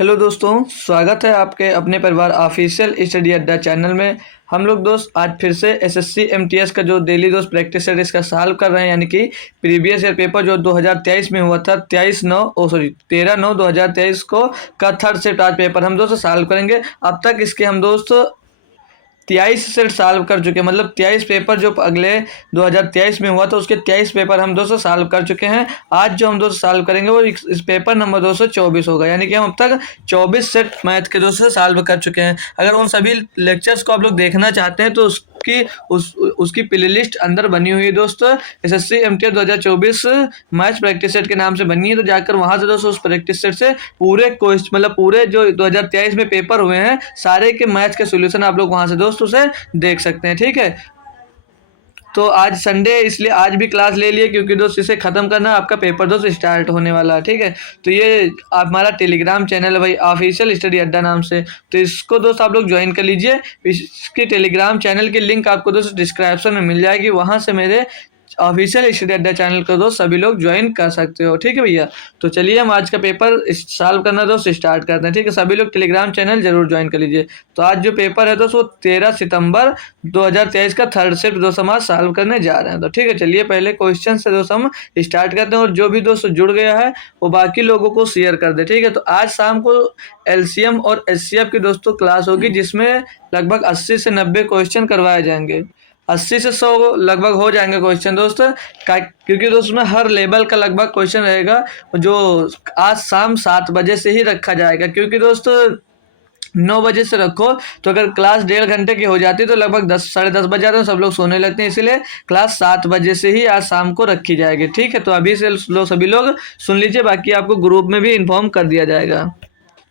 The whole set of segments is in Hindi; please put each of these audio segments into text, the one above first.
हेलो दोस्तों, स्वागत है आपके अपने परिवार ऑफिशियल स्टडी अड्डा चैनल में। हम लोग दोस्त आज फिर से एसएससी एमटीएस का जो डेली दोस्त प्रैक्टिस है इसका सॉल्व कर रहे हैं, यानी कि प्रीवियस ईयर पेपर जो 2023 में हुआ था 13/9/2023 को का थर्ड शिफ्ट आज पेपर हम दोस्त सॉल्व करेंगे। अब तक इसके हम दोस्त 23 सेट सॉल्व कर चुके हैं, मतलब 23 पेपर जो अगले 2023 में हुआ था उसके 23 पेपर हम दोस्तों सॉल्व कर चुके हैं। आज जो हम दोस्त सॉल्व करेंगे वो इस पेपर नंबर 224 होगा, यानी कि हम अब तक 24 सेट मैथ के दोस्तों सॉल्व कर चुके हैं। अगर उन सभी लेक्चर्स को आप लोग देखना चाहते हैं तो उसकी प्लेलिस्ट अंदर बनी हुई है दोस्तों। SSC MTS 2024 math practice set के नाम से बनी है, तो जाकर वहां से दोस्तों उस प्रैक्टिस सेट से पूरे क्वेश्चन मतलब पूरे जो 2023 में पेपर हुए हैं सारे के मैथ के सॉल्यूशन आप लोग वहां से दोस्तों से देख सकते हैं। ठीक है, तो आज संडे इसलिए आज भी क्लास ले लिए क्योंकि दोस्त इसे ख़त्म करना आपका पेपर दोस्त स्टार्ट होने वाला है। ठीक है, तो ये हमारा टेलीग्राम चैनल है भाई, ऑफिशियल स्टडी अड्डा नाम से, तो इसको दोस्त आप लोग ज्वाइन कर लीजिए। इसके टेलीग्राम चैनल की लिंक आपको दोस्त डिस्क्रिप्शन में मिल जाएगी, वहाँ से मेरे ऑफिशियल स्टडी अड्डा चैनल को दोस्त सभी लोग ज्वाइन कर सकते हो। ठीक है भैया, तो चलिए हम आज का पेपर सॉल्व करना दोस्त स्टार्ट करते हैं। ठीक है, सभी लोग टेलीग्राम चैनल जरूर ज्वाइन कर लीजिए। तो आज जो पेपर है दोस्त वो 13 सितंबर 2023 का थर्ड शिफ्ट दोस्त हम आज सॉल्व करने जा रहे हैं। तो ठीक है, चलिए पहले क्वेश्चन से दोस्त हम स्टार्ट करते हैं, और जो भी दोस्त जुड़ गया है वो बाकी लोगों को शेयर कर दे। ठीक है, तो आज शाम को एलसीएम और एचसीएफ की दोस्तों क्लास होगी, जिसमें लगभग 80 से 90 क्वेश्चन करवाए जाएंगे। 80 से 100 लगभग हो जाएंगे क्वेश्चन दोस्त, क्योंकि दोस्त में हर लेवल का लगभग क्वेश्चन रहेगा, जो आज शाम 7 बजे से ही रखा जाएगा। क्योंकि दोस्त 9 बजे से रखो तो अगर क्लास 1.5 घंटे की हो जाती है तो लगभग 10 साढ़े 10 बज जाते हैं, सब लोग सोने लगते हैं, इसीलिए क्लास 7 बजे से ही आज शाम को रखी जाएगी। ठीक है, तो अभी से सभी लोग सुन लीजिए, बाकी आपको ग्रुप में भी इन्फॉर्म कर दिया जाएगा।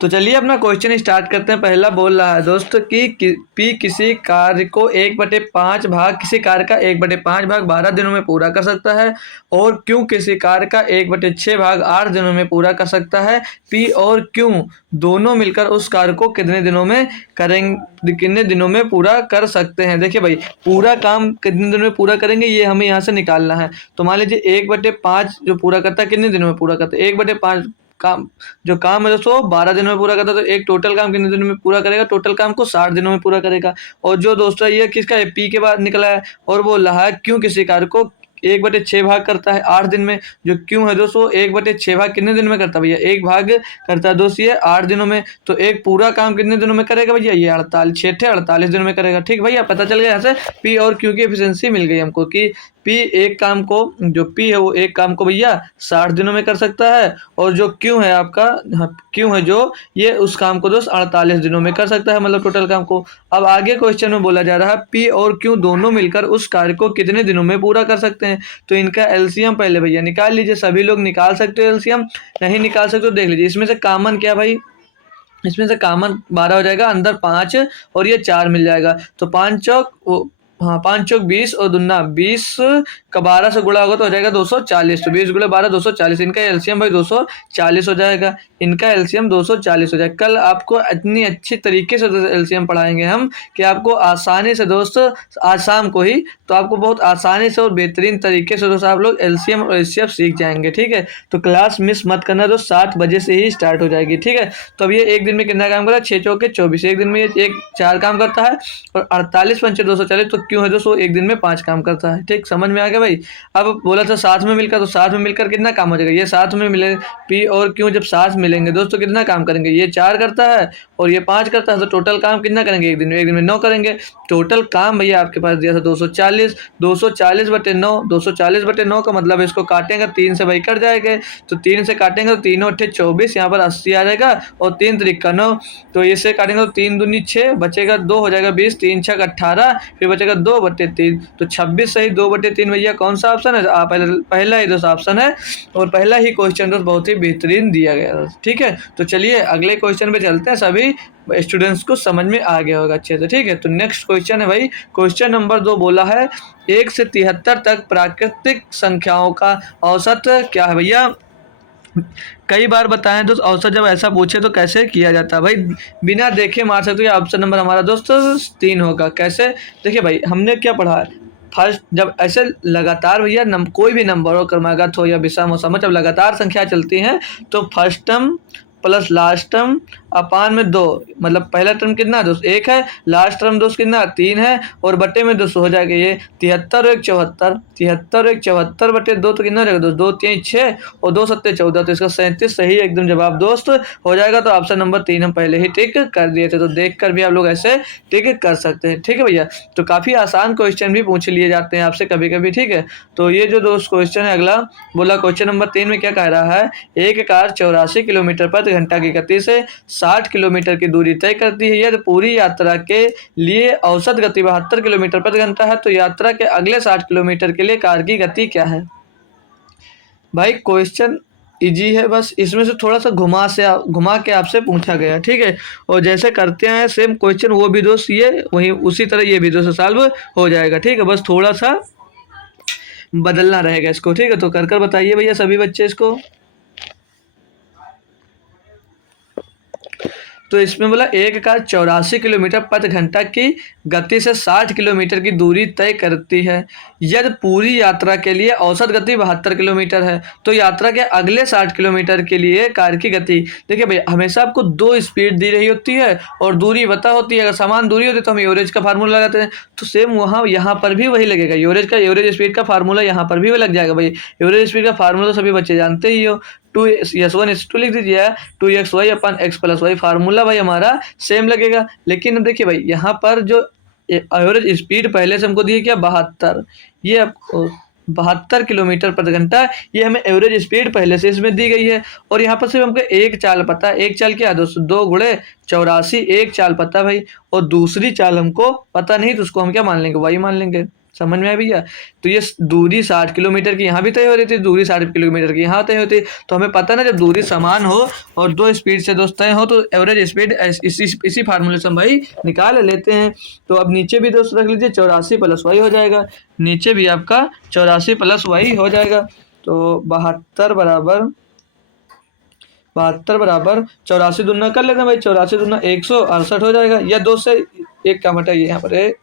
तो चलिए अपना क्वेश्चन स्टार्ट करते हैं। पहला बोल रहा है दोस्त कि पी किसी कार्य को 1/5 भाग किसी कार्य का 1/5 भाग 12 दिनों में पूरा कर सकता है, और क्यों किसी कार्य का 1/6 भाग 8 दिनों में पूरा कर सकता है। पी और क्यों दोनों मिलकर उस कार्य को कितने दिनों में पूरा कर सकते हैं। देखिए भाई, पूरा काम कितने दिनों में पूरा करेंगे ये हमें यहाँ से निकालना है। तो मान लीजिए 1/5 जो पूरा करता है कितने दिनों में पूरा करता है, 1/5 काम जो काम है दोस्तों 12 दिनों में पूरा करता है, तो एक टोटल काम कितने दिनों में पूरा करेगा, टोटल काम को 60 दिनों में पूरा करेगा। और जो दोस्तों ये किसका है, पी के बाद निकला है, और वो रहा है क्यों किसी कार्य को 1/6 भाग करता है 8 दिन में। जो क्यों है दोस्तों 1/6 भाग कितने दिन में करता है भैया, 1 भाग करता है दोस्त ये 8 दिनों में, तो एक पूरा काम कितने दिनों में करेगा भैया, ये 48 दिनों में करेगा। ठीक भैया, पता चल गया यहाँ से पी और क्यू की एफिशिएंसी मिल गई हमको कि पी एक काम को, जो पी है वो एक काम को भैया 60 दिनों में कर सकता है, और जो क्यों है आपका, क्यों है जो ये उस काम को दोस्त 48 दिनों में कर सकता है, मतलब टोटल काम को। अब आगे क्वेश्चन में बोला जा रहा है पी और क्यों दोनों मिलकर उस कार्य को कितने दिनों में पूरा कर सकते हैं। तो इनका एलसीएम पहले भैया निकाल लीजिए, सभी लोग निकाल सकते हो एलसीएम, नहीं निकाल सकते तो देख लीजिए। इसमें से कॉमन क्या भाई, इसमें से कॉमन 12 हो जाएगा, अंदर 5 और ये 4 मिल जाएगा, तो 5 चौक 5 चौक 20 और दुना 20 का 12 से गुणा होगा तो हो जाएगा 240, तो 20 गुणा 12 240। इनका एलसीएम भाई 240 हो जाएगा, इनका एलसीएम 240 हो जाएगा। कल आपको इतनी अच्छी तरीके से एलसीएम पढ़ाएंगे हम कि आपको आसानी से दोस्त आज शाम को ही, तो आपको बहुत आसानी से और बेहतरीन तरीके से दोस्त आप लोग एलसीएम और एचसीएफ सीख जाएंगे। ठीक है, तो क्लास मिस मत करना दोस्त, 7 बजे से ही स्टार्ट हो जाएगी। ठीक है, तो अब ये एक दिन में कितना काम कर रहा है, 6 चौके 24, एक दिन में ये 4 काम करता है, और 48 पंचे 240, तो क्यों है दोस्तों एक दिन में 5 काम करता है। ठीक, समझ में आ गया भाई। अब बोला था साथ में मिलकर, तो साथ में मिलकर कितना काम हो जाएगा, ये साथ में मिले पी और क्यों जब साथ मिलेंगे दोस्तों कितना काम करेंगे, ये 4 करता है और ये 5 करता है, तो टोटल काम कितना करेंगे एक दिन में 9 करेंगे। टोटल काम भैया आपके पास दिया था 240, 240/9, 240/9 का मतलब इसको काटेंगे 3 से भाई कट जाएंगे, तो 3 से काटेंगे तो 3 अट्ठे 24, यहाँ पर 80 आ जाएगा, और 3 त्रिका 9, तो इससे काटेंगे तो 3 दूनी 6 बचेगा, 2 हो जाएगा 20, 3 छक 18, फिर बचेगा 2/3, तो 26 सही 2/3 भैया कौन सा ऑप्शन है, पहला ही दोस्त ऑप्शन है, और पहला ही क्वेश्चन दोस्त बहुत ही बेहतरीन दिया गया है। ठीक है, तो चलिए अगले क्वेश्चन पे चलते हैं, सभी स्टूडेंट्स को समझ में आ गया होगा अच्छे से। ठीक है, तो नेक्स्ट क्वेश्चन है भाई, क्वेश्चन नंबर 2 बोला है 1 से 73 तक प्राकृतिक संख्याओं का औसत क्या है भैया। कई बार बताएं दोस्त, औसत जब ऐसा पूछे तो कैसे किया जाता है भाई, बिना देखे मार सकते हो। ऑप्शन नंबर हमारा दोस्त 3 होगा। कैसे, देखिए भाई हमने क्या पढ़ा है, फर्स्ट जब ऐसे लगातार भैया कोई भी नंबर हो, क्रमागत हो या विषम हो, समझ जब लगातार संख्या चलती हैं तो first term plus last term अपान में 2, मतलब पहला टर्म कितना दोस्त 1 है, लास्ट टर्म दोस्त कितना 3 है, और बटे में 200 हो जाएगा ये 73 और 1 74, 73 और 1 74 बटे 2 तो कितना हो जाएगा दोस्त 2 3 6 और 2 7 14, तो इसका 37 सही एकदम जवाब दोस्त हो जाएगा। तो ऑप्शन नंबर 3 हम पहले ही टिक कर दिए थे, तो देख कर भी आप लोग ऐसे टिक कर सकते हैं। ठीक है भैया, तो काफ़ी आसान क्वेश्चन भी पूछ लिए जाते हैं आपसे कभी कभी। ठीक है, तो ये जो दोस्त क्वेश्चन है अगला बोला, क्वेश्चन नंबर 3 में क्या कह रहा है, एक कार 84 किलोमीटर प्रति घंटा की गति से 60 किलोमीटर की दूरी तय करती है, यदि पूरी यात्रा के लिए औसत गति 72 किलोमीटर प्रति घंटा है, तो यात्रा के अगले 60 किलोमीटर के लिए कार की गति क्या है। भाई क्वेश्चन इजी है, बस इसमें से थोड़ा सा घुमा के आपसे पूछा गया। ठीक है, और जैसे करते हैं सेम क्वेश्चन वो भी दोस्त ये वही उसी तरह ये भी दोस्त सॉल्व हो जाएगा। ठीक है, बस थोड़ा सा बदलना रहेगा इसको। ठीक है, तो कर बताइए भैया सभी बच्चे इसको। तो इसमें बोला एक कार 84 किलोमीटर प्रति घंटा की गति से 60 किलोमीटर की दूरी तय करती है, यदि पूरी यात्रा के लिए औसत गति 72 किलोमीटर है, तो यात्रा के अगले 60 किलोमीटर के लिए कार की गति। देखिए भैया, हमेशा आपको 2 स्पीड दी रही होती है और दूरी बता होती है। अगर समान दूरी होती है तो हम एवरेज का फार्मूला लगाते हैं, तो सेम वहाँ यहाँ पर भी वही लगेगा। एवरेज स्पीड का फार्मूला यहाँ पर भी लग जाएगा भाई। एवरेज स्पीड का फार्मूला तो सभी बच्चे जानते ही हो, 2x1 लिख दीजिए, 2xy अपन x प्लस वाई, फार्मूला भाई हमारा सेम लगेगा। लेकिन अब देखिए भाई, यहाँ पर जो एवरेज स्पीड पहले से हमको दी है क्या 72, ये आपको 72 किलोमीटर प्रति घंटा, ये हमें एवरेज स्पीड पहले से इसमें दी गई है। और यहाँ पर सिर्फ हमको एक चाल पता है, एक चाल क्या है दोस्तों 2 गुणे 84, एक चाल पता भाई, और दूसरी चाल हमको पता नहीं, तो उसको हम क्या मान लेंगे, वाई मान लेंगे। समझ में आया भैया। तो ये दूरी 60 किलोमीटर की यहाँ भी तय हो रही थी, दूरी 60 किलोमीटर की यहाँ तय होती, तो हमें पता ना जब दूरी समान हो और 2 स्पीड से दोस्त तय हो तो एवरेज स्पीड इसी फार्मूले से हम भाई निकाल लेते हैं। तो अब नीचे भी दोस्त रख लीजिए 84 प्लस वाई हो जाएगा, नीचे भी आपका 84 प्लस वाई हो जाएगा। तो 72 बराबर 84 दुना कर लेते हैं भाई, 84 दुना 168 हो जाएगा, या 2 से 1 का घटाइए यहाँ पर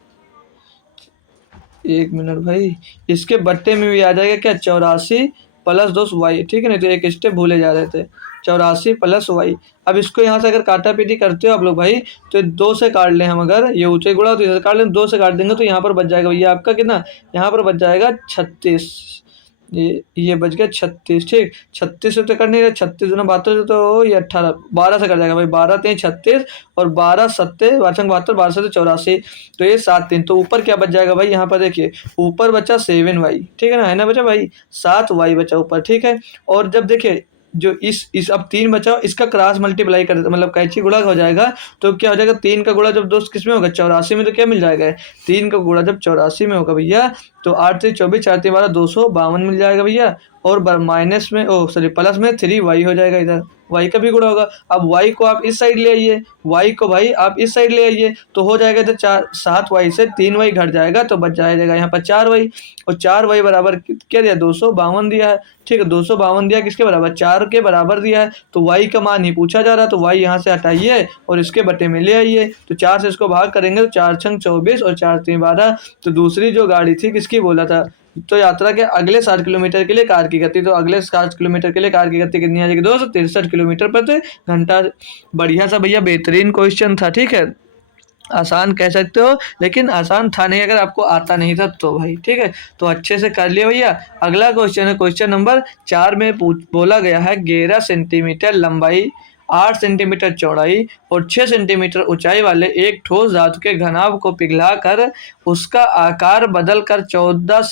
1 मिनट भाई, इसके बट्टे में भी आ जाएगा क्या 84 प्लस 2 वाई। ठीक है, नहीं तो एक स्टेप भूले जा रहे थे, 84 प्लस वाई। अब इसको यहाँ से अगर काटा पीटी करते हो आप लोग भाई, तो 2 से काट लें हम, अगर ये ऊंचे गुणा तो इधर काट लें, 2 से काट देंगे तो यहाँ पर बच जाएगा भैया आपका कितना, यहाँ पर बच जाएगा 36, ये बच गया 36। ठीक, 36 से तो कर नहीं रहे, 36 दुना 72 तो ये 18, 12 से कर जाएगा भाई, 12 3 36 और 12 7 72, 12 से 84, तो ये 7 3, तो ऊपर क्या बच जाएगा भाई, यहाँ पर देखिए ऊपर बचा 7y। ठीक है ना, है ना बचा भाई, 7y बचा ऊपर। ठीक है, और जब देखिए जो इस अब 3 बचा, इसका क्रॉस मल्टीप्लाई कर मतलब कैची गुणा हो जाएगा, तो क्या हो जाएगा 3 का गुणा जब दोस्त किस में होगा 84 में, तो क्या मिल जाएगा 3 का गुणा जब 84 में होगा भैया, तो 8 से 24 4 3 12 252 मिल जाएगा भैया, और माइनस में प्लस में 3y हो जाएगा, इधर y का भी गुणा होगा। अब y को आप इस साइड ले आइए, y को भाई आप इस साइड ले आइए, तो हो जाएगा इधर 7y से 3y घट जाएगा, तो बच जाएगा यहाँ पर 4y, और 4y बराबर क्या दिया 252 दिया है। ठीक है, 252 दिया किसके बराबर 4 के बराबर दिया है, तो y का मान ही पूछा जा रहा है, तो y यहाँ से हटाइए और इसके बटे में ले आइए, तो 4 से इसको भाग करेंगे तो 4 छंग 24 और 4 3 12, तो दूसरी जो गाड़ी थी किसकी बोला था, तो यात्रा के अगले 60 किलोमीटर के लिए कार की गति, तो अगले 60 किलोमीटर के लिए कार की गति कितनी आ जाएगी 263 किलोमीटर प्रति घंटा। बढ़िया सा भैया बेहतरीन क्वेश्चन था। ठीक है, आसान कह सकते हो, लेकिन आसान था नहीं अगर आपको आता नहीं था तो भाई। ठीक है, तो अच्छे से कर लिया भैया। अगला क्वेश्चन है क्वेश्चन नंबर 4 में बोला गया है 11 सेंटीमीटर लंबाई, 8 सेंटीमीटर चौड़ाई और 6 सेंटीमीटर ऊंचाई वाले एक ठोस धातु के घनाभ को पिघलाकर उसका आकार बदलकर 14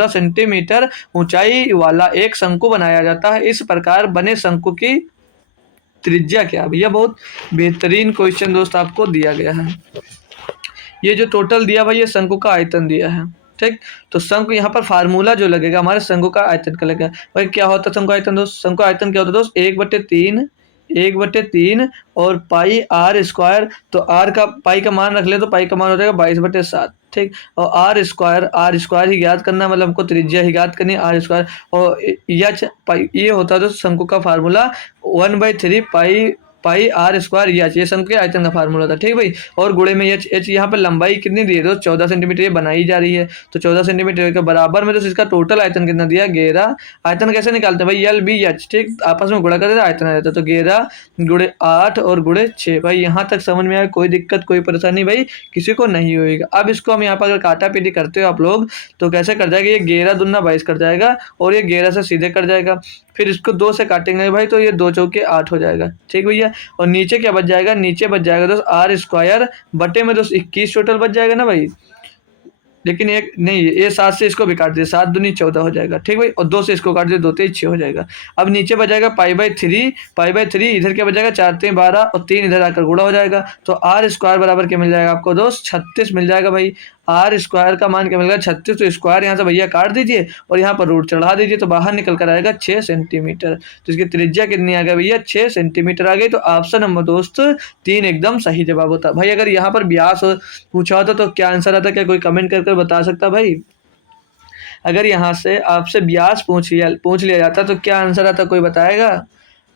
सेंटीमीटर ऊंचाई वाला एक शंकु बनाया जाता है। इस प्रकार बने शंकु की त्रिज्या क्या। भैया बहुत बेहतरीन क्वेश्चन दोस्त आपको दिया गया है। ये जो टोटल दिया भाई ये शंकु का आयतन दिया है। ठीक, तो शंकु यहाँ पर फार्मूला जो लगेगा हमारे शंकु का आयतन का लगेगा। भाई क्या होता है शंकु आयतन दोस्त, शंकु आयतन क्या होता है दोस्त 1/3 और पाई आर स्क्वायर, तो आर का पाई का मान रख ले तो पाई का मान हो जाएगा 22/7। ठीक, और आर स्क्वायर ही ज्ञात करना, मतलब हमको त्रिज्या ही ज्ञात करनी आर स्क्वायर, और ये होता है दोस्त शंकु का formula 1/3 pi pi r square h, ये शंकु के आयतन का फार्मूला था, ठीक भाई। और गुणे में एच, एच यहाँ पर लंबाई कितनी दी है दोस्त 14 सेंटीमीटर, ये बनाई जा रही है, तो 14 सेंटीमीटर के बराबर में तो इसका टोटल आयतन कितना दिया 11। आयतन कैसे निकालते हैं भाई, एल बी एच, ठीक, आपस में गुणा करते आयतन आ जाता है, तो 11 गुणे 8 और गुणे 6। भाई यहाँ तक समझ में आया, कोई दिक्कत कोई परेशानी भाई किसी को नहीं होएगा। अब इसको हम यहाँ पर अगर काटा पीटी करते हो आप लोग तो कैसे कर जाएगा, ये 11 दूना 22 कर जाएगा और ये 11 से सीधे कट जाएगा। फिर इसको 2 से काटेंगे भाई तो ये 2 चौके 8 हो जाएगा, ठीक भैया। और नीचे क्या बच जाएगा, नीचे बच जाएगा दोस्त आर स्क्वायर बटे में दोस्त 21 टोटल बच जाएगा ना भाई। लेकिन एक नहीं, ये 7 से इसको भी काट दिया, 7 दूनी 14 हो जाएगा, ठीक भाई। और 2 से इसको काट दिया, 2 तेईस 6 हो जाएगा। अब नीचे बजाएगा पाई बाई थ्री, इधर क्या बजाएगा 4 3 12 और 3 इधर आकर गुणा हो जाएगा, तो आर स्क्वायर बराबर क्या मिल जाएगा आपको दोस्त 36 मिल जाएगा भाई। आर स्क्वायर का मान क्या मिलेगा 36, तो स्क्वायर यहाँ से भैया काट दीजिए और यहाँ पर रूट चढ़ा दीजिए, तो बाहर निकल कर आएगा 6 सेंटीमीटर। तो इसकी त्रिज्या कितनी आ गई भैया 6 सेंटीमीटर आ गई। तो ऑप्शन नंबर दोस्त 3 एकदम सही जवाब होता भाई। अगर यहाँ पर व्यास पूछा होता तो क्या आंसर आता, क्या कोई कमेंट कर बता सकता भाई। अगर यहाँ से आपसे व्यास पूछ लिया जाता तो क्या आंसर आता, कोई बताएगा।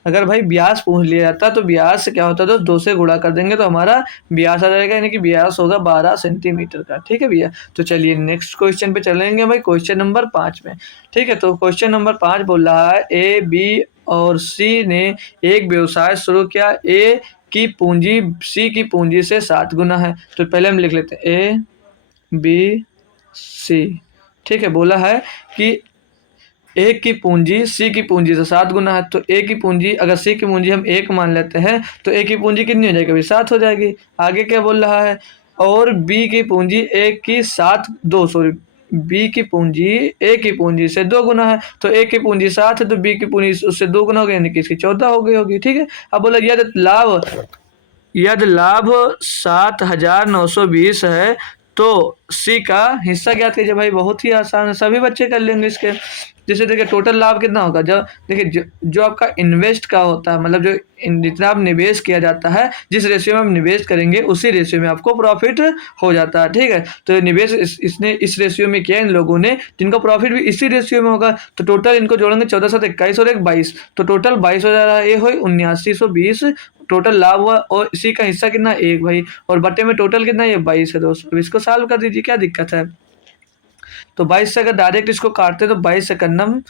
अगर भाई व्यास पूछ लिया जाता तो व्यास से क्या होता, तो 2 से गुणा कर देंगे तो हमारा व्यास आ जाएगा, यानी कि व्यास होगा 12 सेंटीमीटर का, ठीक है भैया। तो चलिए नेक्स्ट क्वेश्चन पे चलेंगे भाई, क्वेश्चन नंबर 5 में, ठीक है। तो क्वेश्चन नंबर 5 बोल रहा है ए बी और सी ने एक व्यवसाय शुरू किया, ए की पूंजी सी की पूंजी से 7 गुना है। तो पहले हम लिख लेते हैं ए बी सी, ठीक है। बोला है कि ए की पूंजी सी की पूंजी से 7 गुना है, तो ए की पूंजी अगर सी की पूंजी हम 1 मान लेते हैं तो ए की पूंजी कितनी हो जाएगी अभी 7 हो जाएगी। आगे क्या बोल रहा है, और बी की पूंजी ए की 7 2 सॉरी बी की पूंजी ए की पूंजी से 2 गुना है, तो ए की पूंजी 7 है तो बी की पूंजी उससे 2 गुना हो गई, यानी कि इसकी 14 हो गई होगी, ठीक है। अब बोला यदि लाभ 7,920 है तो सी का हिस्सा ज्ञात कीजिए। भाई बहुत ही आसान है, सभी बच्चे कर लेंगे इसके। जैसे देखिए टोटल लाभ कितना होगा, जब देखिए जो आपका इन्वेस्ट का होता है, मतलब जो जितना आप निवेश किया जाता है, जिस रेशियो में आप निवेश करेंगे उसी रेशियो में आपको प्रॉफिट हो जाता है, ठीक है। तो निवेश इसने इस रेशियो में किया इन लोगों ने, जिनको प्रॉफिट भी इसी रेशियो में होगा। तो टोटल इनको जोड़ेंगे 14 7 21 और 1 22, तो टोटल 22 हो जा रहा है, ये हुई 7920 टोटल लाभ हुआ। और इसी का हिस्सा कितना 1 भाई, और बटे में टोटल कितना ये 22 है दोस्तों। अब इसको सॉल्व कर दीजिए, क्या दिक्कत है। तो 22 से अगर डायरेक्ट इसको काटते तो 22 से कन्नम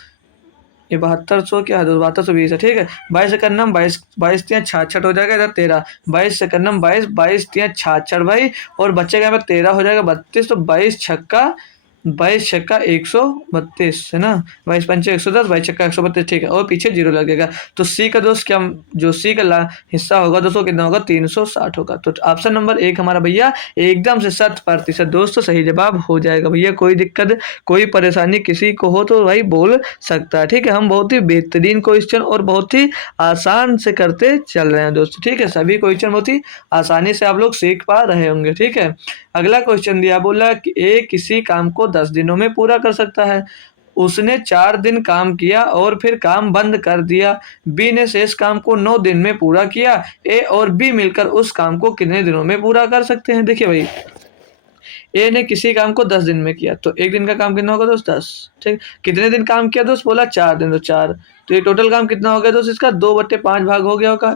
ये 7200 क्या है 7220 है, ठीक है। 22 से कन्नम 22 22 3 66 हो जाएगा, इधर 13 22 से कन्नम 22 22 3 66 भाई, और बच्चे का 13 हो जाएगा 32, तो 22 छक्का 132 है ना, 22 पंचे 110 22 छक्का 132, ठीक है। और पीछे 0 लगेगा, तो सी का दोस्त क्या जो सी का हिस्सा होगा दोस्तों कितना होगा 360 होगा। तो ऑप्शन नंबर 1 हमारा भैया एकदम से 100% दोस्तों सही जवाब हो जाएगा भैया। कोई दिक्कत कोई परेशानी किसी को हो तो भाई बोल सकता है, ठीक है। हम बहुत ही बेहतरीन क्वेश्चन और बहुत ही आसान से करते चल रहे हैं दोस्तों, ठीक है। सभी क्वेश्चन बहुत ही आसानी से आप लोग सीख पा रहे होंगे, ठीक है। अगला क्वेश्चन दिया, बोला कि ए किसी काम को 10 दिनों में पूरा कर सकता है। उसने 4 दिन काम किया और फिर काम बंद कर दिया। बी ने शेष काम को 9 दिन में पूरा किया। ए और बी मिलकर उस काम को कितने दिनों में पूरा कर सकते हैं। देखिए भाई, ए ने किसी काम को 10 दिन में किया, तो एक दिन का काम कितना होगा दोस्त 10, ठीक। कितने दिन काम किया दोस्त, बोला 4 दिन, तो 4, तो ये टोटल काम कितना हो गया दोस्त इसका 2/5 भाग हो गया होगा।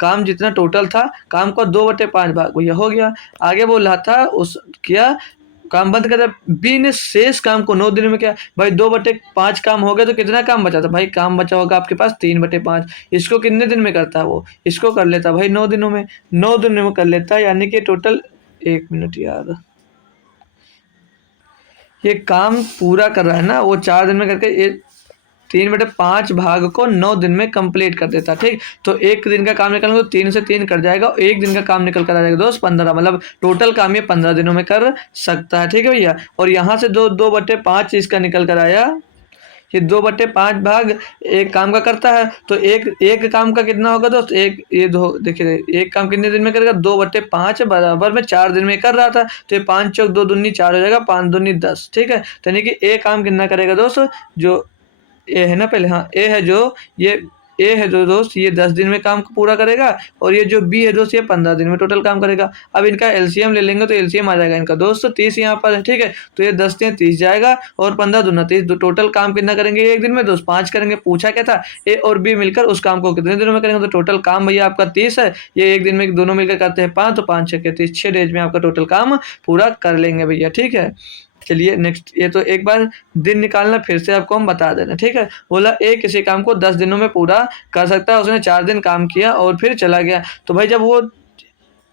काम जितना टोटल था काम का 2/5 भाग भैया हो गया। आगे बोल रहा था उस किया काम बंद कर, बी ने शेष काम को 9 दिनों में किया। भाई 2/5 काम हो गया, तो कितना काम बचा था भाई, काम बचा होगा आपके पास 3/5। इसको कितने दिन में करता है वो, इसको कर लेता भाई 9 दिनों में, 9 दिनों में कर लेता है, यानी कि टोटल 1 मिनट यार, ये काम पूरा कर रहा है ना वो 4 दिन में करके ये 3/5 भाग को 9 दिन में कंप्लीट कर देता, ठीक। तो एक दिन का काम निकलेगा तो 3 से 3 कट जाएगा, और एक दिन का काम निकल कर आ जाएगा दोस्त 15, मतलब टोटल काम ये 15 दिनों में कर सकता है, ठीक है भैया। और यहाँ से 2/5 इसका निकल कर आया, ये 2/5 भाग एक काम का करता है, तो एक काम का कितना होगा दोस्त, एक ये दो देखिए एक काम कितने दिन में करेगा 2/5 बराबर में 4 दिन में कर रहा था, तो ये 5 चौक 2 दूनी 4 हो जाएगा, 5 दूनी 10, ठीक है। तो यानी कि ए काम कितना करेगा दोस्त, जो ए है ना पहले, हाँ ए है जो ये ए है जो दोस्त ये 10 दिन में काम को पूरा करेगा और ये जो बी है दोस्त ये 15 दिन में टोटल काम करेगा। अब इनका एलसीएम ले लेंगे तो एलसीएम आ जाएगा इनका दोस्त 30 यहाँ पर है, ठीक है। तो ये 10 से 30 जाएगा और 15 दूना 30, टोटल काम कितना करेंगे एक दिन में दोस्त 5 करेंगे। पूछा क्या था, ए और बी मिलकर उस काम को कितने दिनों में करेंगे, तो टोटल काम भैया आपका 30 है, ये एक दिन में दोनों मिलकर करते हैं 5, तो 5 6 30, 6 डेज में आपका टोटल काम पूरा कर लेंगे भैया, ठीक है। चलिए नेक्स्ट, ये तो एक बार दिन निकालना फिर से आपको हम बता देना, ठीक है। बोला ए किसी काम को 10 दिनों में पूरा कर सकता है, उसने 4 दिन काम किया और फिर चला गया। तो भाई जब वो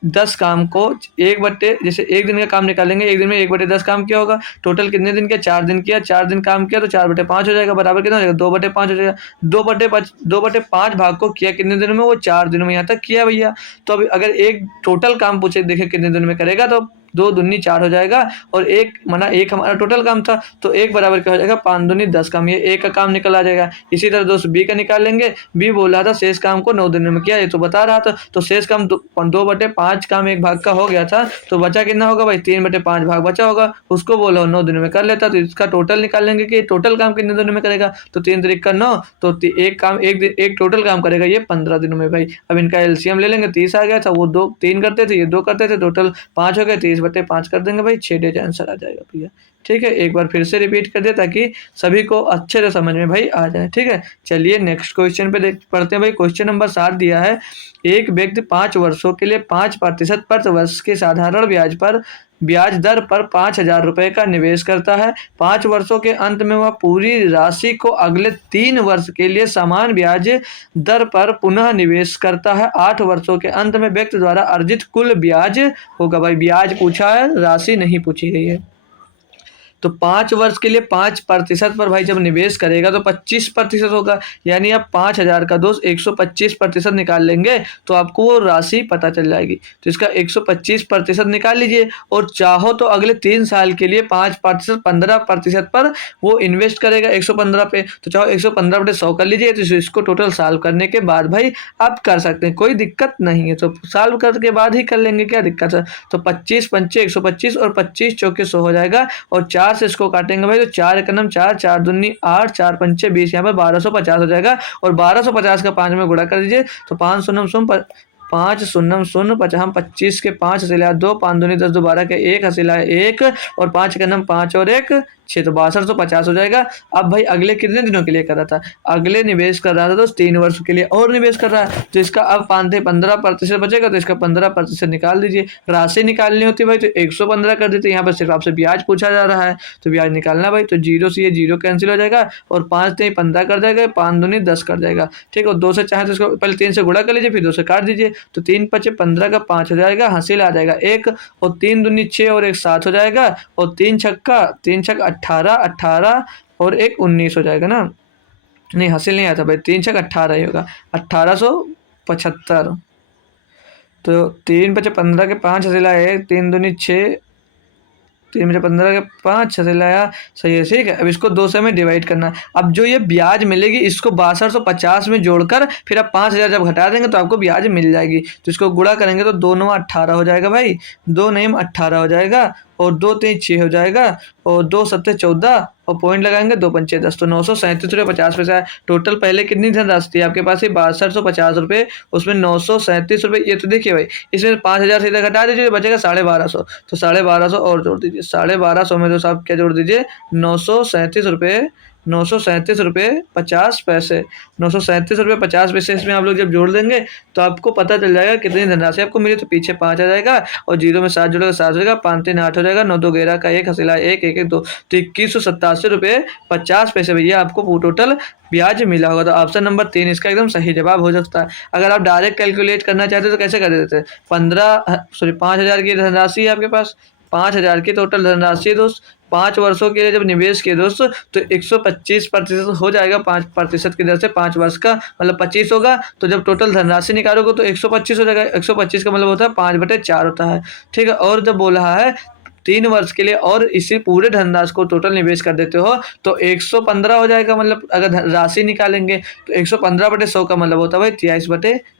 10 काम को एक बट्टे, जैसे एक दिन का काम निकालेंगे, एक दिन में 1/10 काम किया होगा, टोटल कितने दिन किया, 4 दिन किया, 4 दिन काम किया तो 4/5 हो जाएगा, बराबर कितना हो जाएगा 2/5 हो जाएगा। 2/5 भाग को किया कितने दिनों में, वो 4 दिनों में यहाँ तक किया भैया। तो अभी अगर एक टोटल काम पूछे देखे कितने दिन में करेगा, तो 2 दूनी 4 हो जाएगा और एक मना एक हमारा टोटल काम था, तो एक बराबर क्या हो जाएगा 5 दूनी 10 काम, ये एक का काम निकल आ जाएगा। इसी तरह दोस्त बी का निकाल लेंगे, बी बोल रहा था शेष काम को 9 दिन में किया, ये तो बता रहा था, तो शेष काम 2/5 काम एक भाग का हो गया था, तो बचा कितना होगा भाई 3/5 भाग बचा होगा, उसको बोलो 9 दिन में कर लेता, तो इसका टोटल निकाल लेंगे कि टोटल काम कितने दिनों में करेगा, तो 3 तरीक का 9, तो एक काम एक टोटल काम करेगा ये 15 दिनों में भाई। अब इनका एलसीएम ले लेंगे, 30 आ गया था, वो 3 करते थे, ये 2 करते थे, टोटल 5 हो गए, 30/5 कर देंगे भाई, 6 डेज आंसर आ जाएगा भैया, ठीक है। एक बार फिर से रिपीट कर दे ताकि सभी को अच्छे से समझ में भाई आ जाए, ठीक है। चलिए नेक्स्ट क्वेश्चन पे पढ़ते हैं भाई। क्वेश्चन नंबर 7 दिया है, एक व्यक्ति 5 वर्षों के लिए 5% प्रति वर्ष के साधारण ब्याज दर पर 5,000 रुपए का निवेश करता है। 5 वर्षों के अंत में वह पूरी राशि को अगले 3 वर्ष के लिए समान ब्याज दर पर पुनः निवेश करता है। 8 वर्षों के अंत में व्यक्ति द्वारा अर्जित कुल ब्याज होगा। भाई ब्याज पूछा है, राशि नहीं पूछी गई है। तो 5 वर्ष के लिए 5% पर भाई जब निवेश करेगा तो 25% होगा, यानी आप 5,000 का दोस्त 125% निकाल लेंगे तो आपको वो राशि पता चल जाएगी। तो इसका 125% निकाल लीजिए और चाहो तो अगले 3 साल के लिए 5% 15% पर वो इन्वेस्ट करेगा 115 पे, तो चाहो 115/100 कर लीजिए। तो इसको टोटल सॉल्व करने के बाद भाई आप कर सकते हैं, कोई दिक्कत नहीं है, तो सॉल्व करके बाद ही कर लेंगे, क्या दिक्कत है। तो 25 पंचे 125 और 25 चौके 100 हो जाएगा और 4 से इसको काटेंगे भाई, तो 4 एक नम 4, 4 दूनी 8, 4 पंचे 20, यहाँ पर 1250 हो जाएगा और 1250 का 5 में गुणा कर दीजिए, तो 5 शून्य शून्य 5 शून्य शून्य 50, हम 25 के 5 हसीला 2, 5 दूनी 10, 2 12 के 1 हसीला 1 और 5 के नम 5 और 1 6, तो 6250 हो जाएगा। अब भाई अगले कितने दिनों के लिए कर रहा था, अगले निवेश कर रहा था तो 3 वर्ष के लिए और निवेश कर रहा है, तो इसका अब 15% बचेगा, तो इसका 15% निकाल दीजिए। राशि निकालनी होती है भाई तो 115 कर देते, यहाँ पर सिर्फ आपसे ब्याज पूछा जा रहा है तो ब्याज निकालना भाई, तो 0 से ये 0 कैंसिल हो जाएगा और 5 3 15 कर जाएगा, 5 दूनी 10 कर जाएगा, ठीक है। और 2 से चाहे तो इसको पहले 3 से गुणा कर लीजिए, फिर 2 से काट दीजिए, तो 3 5 15 का 5 हो जाएगा, हासिल आ जाएगा 1 और 3 दूनी 6 और 1 7 हो जाएगा और 3 छक 18 18 और 1 19 हो जाएगा ना, नहीं हासिल नहीं आता भाई, 3 छक 18 ही होगा, 1875। तो 3 5 15 के 5 हासिल आए, 3 दूनी 6, 3 में 15 के 5 से लाया, सही है, ठीक है। अब इसको 2 से में डिवाइड करना है। अब जो ये ब्याज मिलेगी इसको 6250 में जोड़कर फिर आप 5000 जब घटा देंगे तो आपको ब्याज मिल जाएगी, तो इसको गुणा करेंगे तो 2 9 18 हो जाएगा भाई, 2 9 18 हो जाएगा और 2 3 6 हो जाएगा और 2 7 14 और पॉइंट लगाएंगे 2 पंचे 10, तो 937 रुपये 50 पैसा है टोटल। पहले कितनी धनराशि थी आपके पास, 6250 रुपये, उसमें 937 रुपये, ये तो देखिए भाई इसमें 5000 सीधा घटा दीजिए, बचेगा 1250, तो 1250 और जोड़ दीजिए, 1250 में तो आप क्या जोड़ दीजिए 937 रुपये 937 रुपये 50 पैसे, 937 रुपये 50 पैसे इसमें आप लोग जब जोड़ देंगे तो आपको पता चल जाएगा कितनी धनराशि आपको मिली। तो पीछे 5 आ जाएगा और 0 में 7 जुड़ेगा 7 हो जाएगा, 5 3 8 हो जाएगा, 9 2 11 का 1 हसीला 1 1 1 2, तो 2187 रुपये 50 पैसे भैया आपको टोटल ब्याज मिला होगा। तो ऑप्शन नंबर 3 इसका एकदम सही जवाब हो सकता है। अगर आप डायरेक्ट कैलकुलेट करना चाहते तो कैसे कर देते, 5,000 की धनराशि है आपके पास, 5,000 की टोटल धनराशि है दोस्त, 5 वर्षों के लिए जब निवेश किए दोस्त तो 125% हो जाएगा, 5% की दर से 5 वर्ष का मतलब 25 होगा, तो जब टोटल धनराशि निकालोगे तो 125 हो जाएगा, 125 का मतलब होता है 5/4 होता है, ठीक है। और जब बोल रहा है 3 वर्ष के लिए और इसी पूरे धनराशि को टोटल निवेश कर देते हो तो 115 हो जाएगा, मतलब अगर राशि निकालेंगे तो 115/100 का मतलब होता है भाई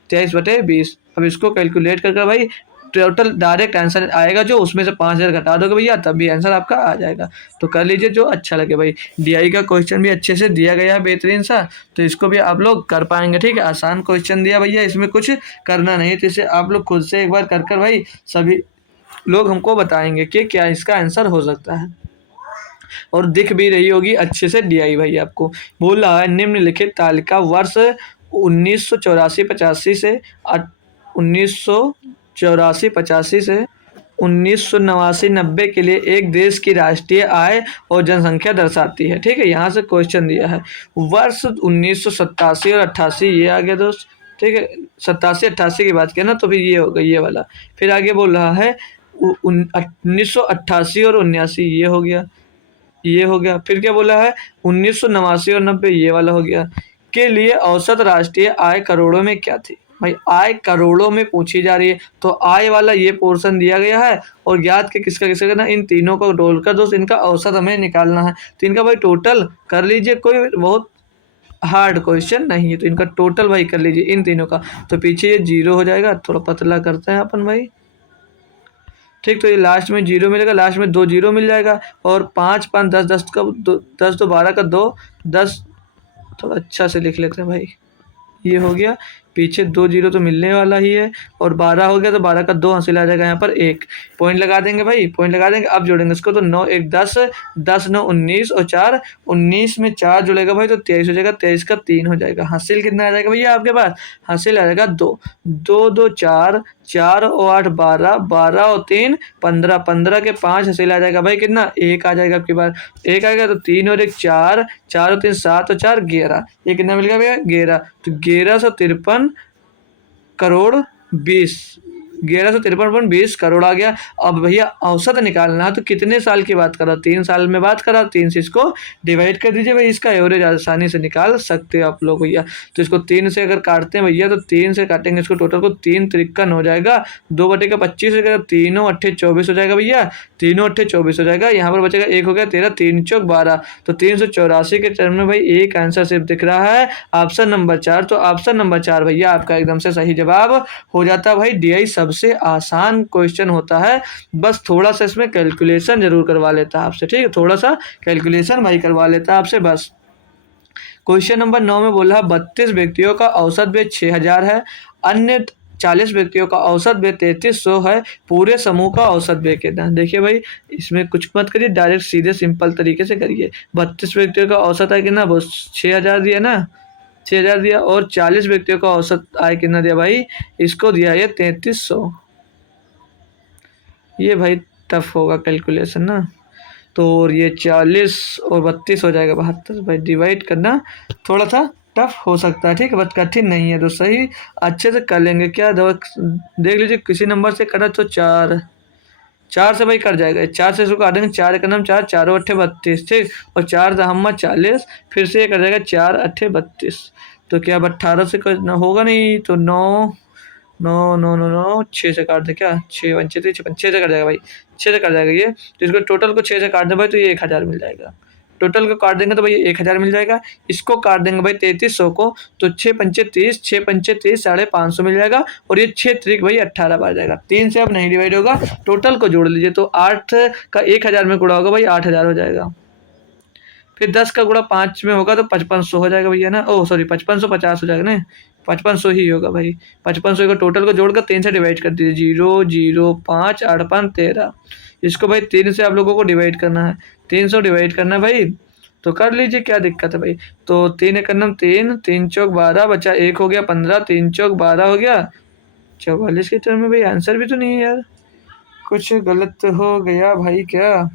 23/20। अब इसको कैलकुलेट करके भाई टोटल डायरेक्ट आंसर आएगा जो, उसमें से 5000 घटा दोगे भैया तब भी आंसर आपका आ जाएगा। तो कर लीजिए जो अच्छा लगे भाई। डीआई का क्वेश्चन भी अच्छे से दिया गया है बेहतरीन सा, तो इसको भी आप लोग कर पाएंगे। ठीक है, आसान क्वेश्चन दिया भैया, इसमें कुछ करना नहीं, तो इसे आप लोग खुद से एक बार कर भाई सभी लोग हमको बताएंगे कि क्या इसका आंसर हो सकता है। और दिख भी रही होगी अच्छे से डीआई भाई आपको। बोल रहा है निम्नलिखित तालिका वर्ष 1984-85 से 1984-85 से 1989-90 के लिए एक देश की राष्ट्रीय आय और जनसंख्या दर्शाती है। ठीक है, यहाँ से क्वेश्चन दिया है वर्ष 1987 और 88, ये आ गया दोस्त। ठीक है, 87-88 की बात किया ना, तो फिर ये होगा ये वाला। फिर आगे बोल रहा है 1988 और 79, ये हो गया, ये हो गया। फिर क्या बोला है 1989 और 90, ये वाला हो गया। के लिए औसत राष्ट्रीय आय करोड़ों में क्या थी? भाई आय करोड़ों में पूछी जा रही है, तो आय वाला ये पोर्शन दिया गया है और ज्ञात के किसका किसका करना, इन तीनों को जोड़कर दोस्त इनका औसत हमें निकालना है। तो इनका भाई टोटल कर लीजिए, कोई बहुत हार्ड क्वेश्चन नहीं है, तो इनका टोटल भाई कर लीजिए इन तीनों का। तो पीछे ये 0 हो जाएगा, थोड़ा पतला करते हैं अपन भाई। ठीक, तो ये लास्ट में 0 मिलेगा, लास्ट में 2 0 मिल जाएगा, और 5 5 10 10 का 10 तो 12 का 2 10, थोड़ा अच्छा से लिख लेते हैं भाई, ये हो गया। पीछे 2 0 तो मिलने वाला ही है, और 12 हो गया तो 12 का 2 हासिल आ जाएगा, यहाँ पर 1 पॉइंट लगा देंगे भाई, पॉइंट लगा देंगे। अब जोड़ेंगे इसको, तो 9 1 10 10 9 19 और 4 19 में 4 जुड़ेगा भाई तो 23 हो जाएगा, 23 का 3 हो जाएगा। हासिल कितना आ जाएगा भैया आपके पास? हासिल आ जाएगा 2 2 2 4 4 और 8 12 12 और 3 15 15 के 5 हासिल आ जाएगा भाई, कितना 1 आ जाएगा आपके पास। 1 आएगा तो 3 और 1 4 4 और 3 7 और 4 11, ये कितना मिल गया भैया 11। तो 1153 करोड़ 20, 1153.20 करोड़ आ गया। अब भैया औसत निकालना है, तो कितने साल की बात कर रहा, 3 साल में बात कर रहा, 3 से इसको डिवाइड कर दीजिए भाई, इसका एवरेज आसानी से निकाल सकते हो आप लोग भैया। तो इसको 3 से अगर काटते हैं भैया, तो 3 से काटेंगे इसको, टोटल को 3 53 हो जाएगा, 2/25 हो जाएगा, 3 8 24 हो जाएगा भैया, 3 8 24 हो जाएगा। यहाँ पर बचेगा 1 हो गया 13, 3 चौक 12, तो 384 के टर्म में भाई एक आंसर सिर्फ दिख रहा है ऑप्शन नंबर 4। तो ऑप्शन नंबर 4 भैया आपका एकदम से सही जवाब हो जाता है भाई। डीआई सबसे आसान क्वेश्चन होता है, बस थोड़ा सा इसमें कैलकुलेशन जरूर करवा लेता है आपसे। ठीक है, थोड़ा सा कैलकुलेशन भाई करवा लेता है आपसे बस। क्वेश्चन नंबर 9 में बोला 32 व्यक्तियों का औसत वेग 6000 है, अन्य 40 व्यक्तियों का औसत वेग 3300 है, पूरे समूह का औसत वेग कितना? देखिए भाई इसमें कुछ मत करिए, डायरेक्ट सीधे सिंपल तरीके से करिए। 32 व्यक्तियों का औसत है कितना, वो 6000 दिया ना, 6000 दिया, और 40 व्यक्तियों का औसत आय कितना दिया भाई, इसको दिया है 3300। ये भाई टफ होगा कैलकुलेशन ना, तो ये 40 और 32 हो जाएगा 72 भाई, डिवाइड करना थोड़ा सा टफ हो सकता है। ठीक है, बट कठिन नहीं है, तो सही अच्छे से कर लेंगे। क्या देख लीजिए, किसी नंबर से करा तो 4 से भाई कट जाएगा, 4 से इसको काट देंगे, 4 एक नम 4 4 8 32, ठीक, और 4 दहम्मा 40, फिर से ये कट जाएगा 4 8 32, तो क्या अब 18 से होगा नहीं, तो 9 9 9 9 9 6 से काट दे, क्या 6 1 6 6 से कट जाएगा भाई, 6 से कट जाएगा ये, तो इसको टोटल को 6 से काट दे भाई, तो ये 1000 मिल जाएगा। टोटल को काट देंगे तो भाई 1000 मिल जाएगा, इसको काट देंगे भाई 3300 को, तो 6 पंचे 30, 6 पंचे 30, 550 मिल जाएगा, और ये 6 त्रिक भाई 18 बार जाएगा। 3 से अब नहीं डिवाइड होगा, टोटल को जोड़ लीजिए, तो 8 का 1000 में गुणा होगा भाई 8000 हो जाएगा। फिर 10 का गुणा 5 में होगा तो 5500 हो जाएगा भैया ना, ओ सॉरी 5550 हो जाएगा ना, 5500 ही होगा भाई। 5500 का टोटल को जोड़कर 3 से डिवाइड कर दीजिए, 0 0 5 8 5 13, इसको भाई 3 से आप लोगों को डिवाइड करना है, 300 डिवाइड करना है भाई, तो कर लीजिए क्या दिक्कत है भाई। तो 3 एक नम 3, 3 चौक 12, बचा 1 हो गया 15, 3 चौक 12 हो गया 44 के टर्म में भाई। आंसर भी तो नहीं है यार, कुछ गलत हो गया भाई क्या।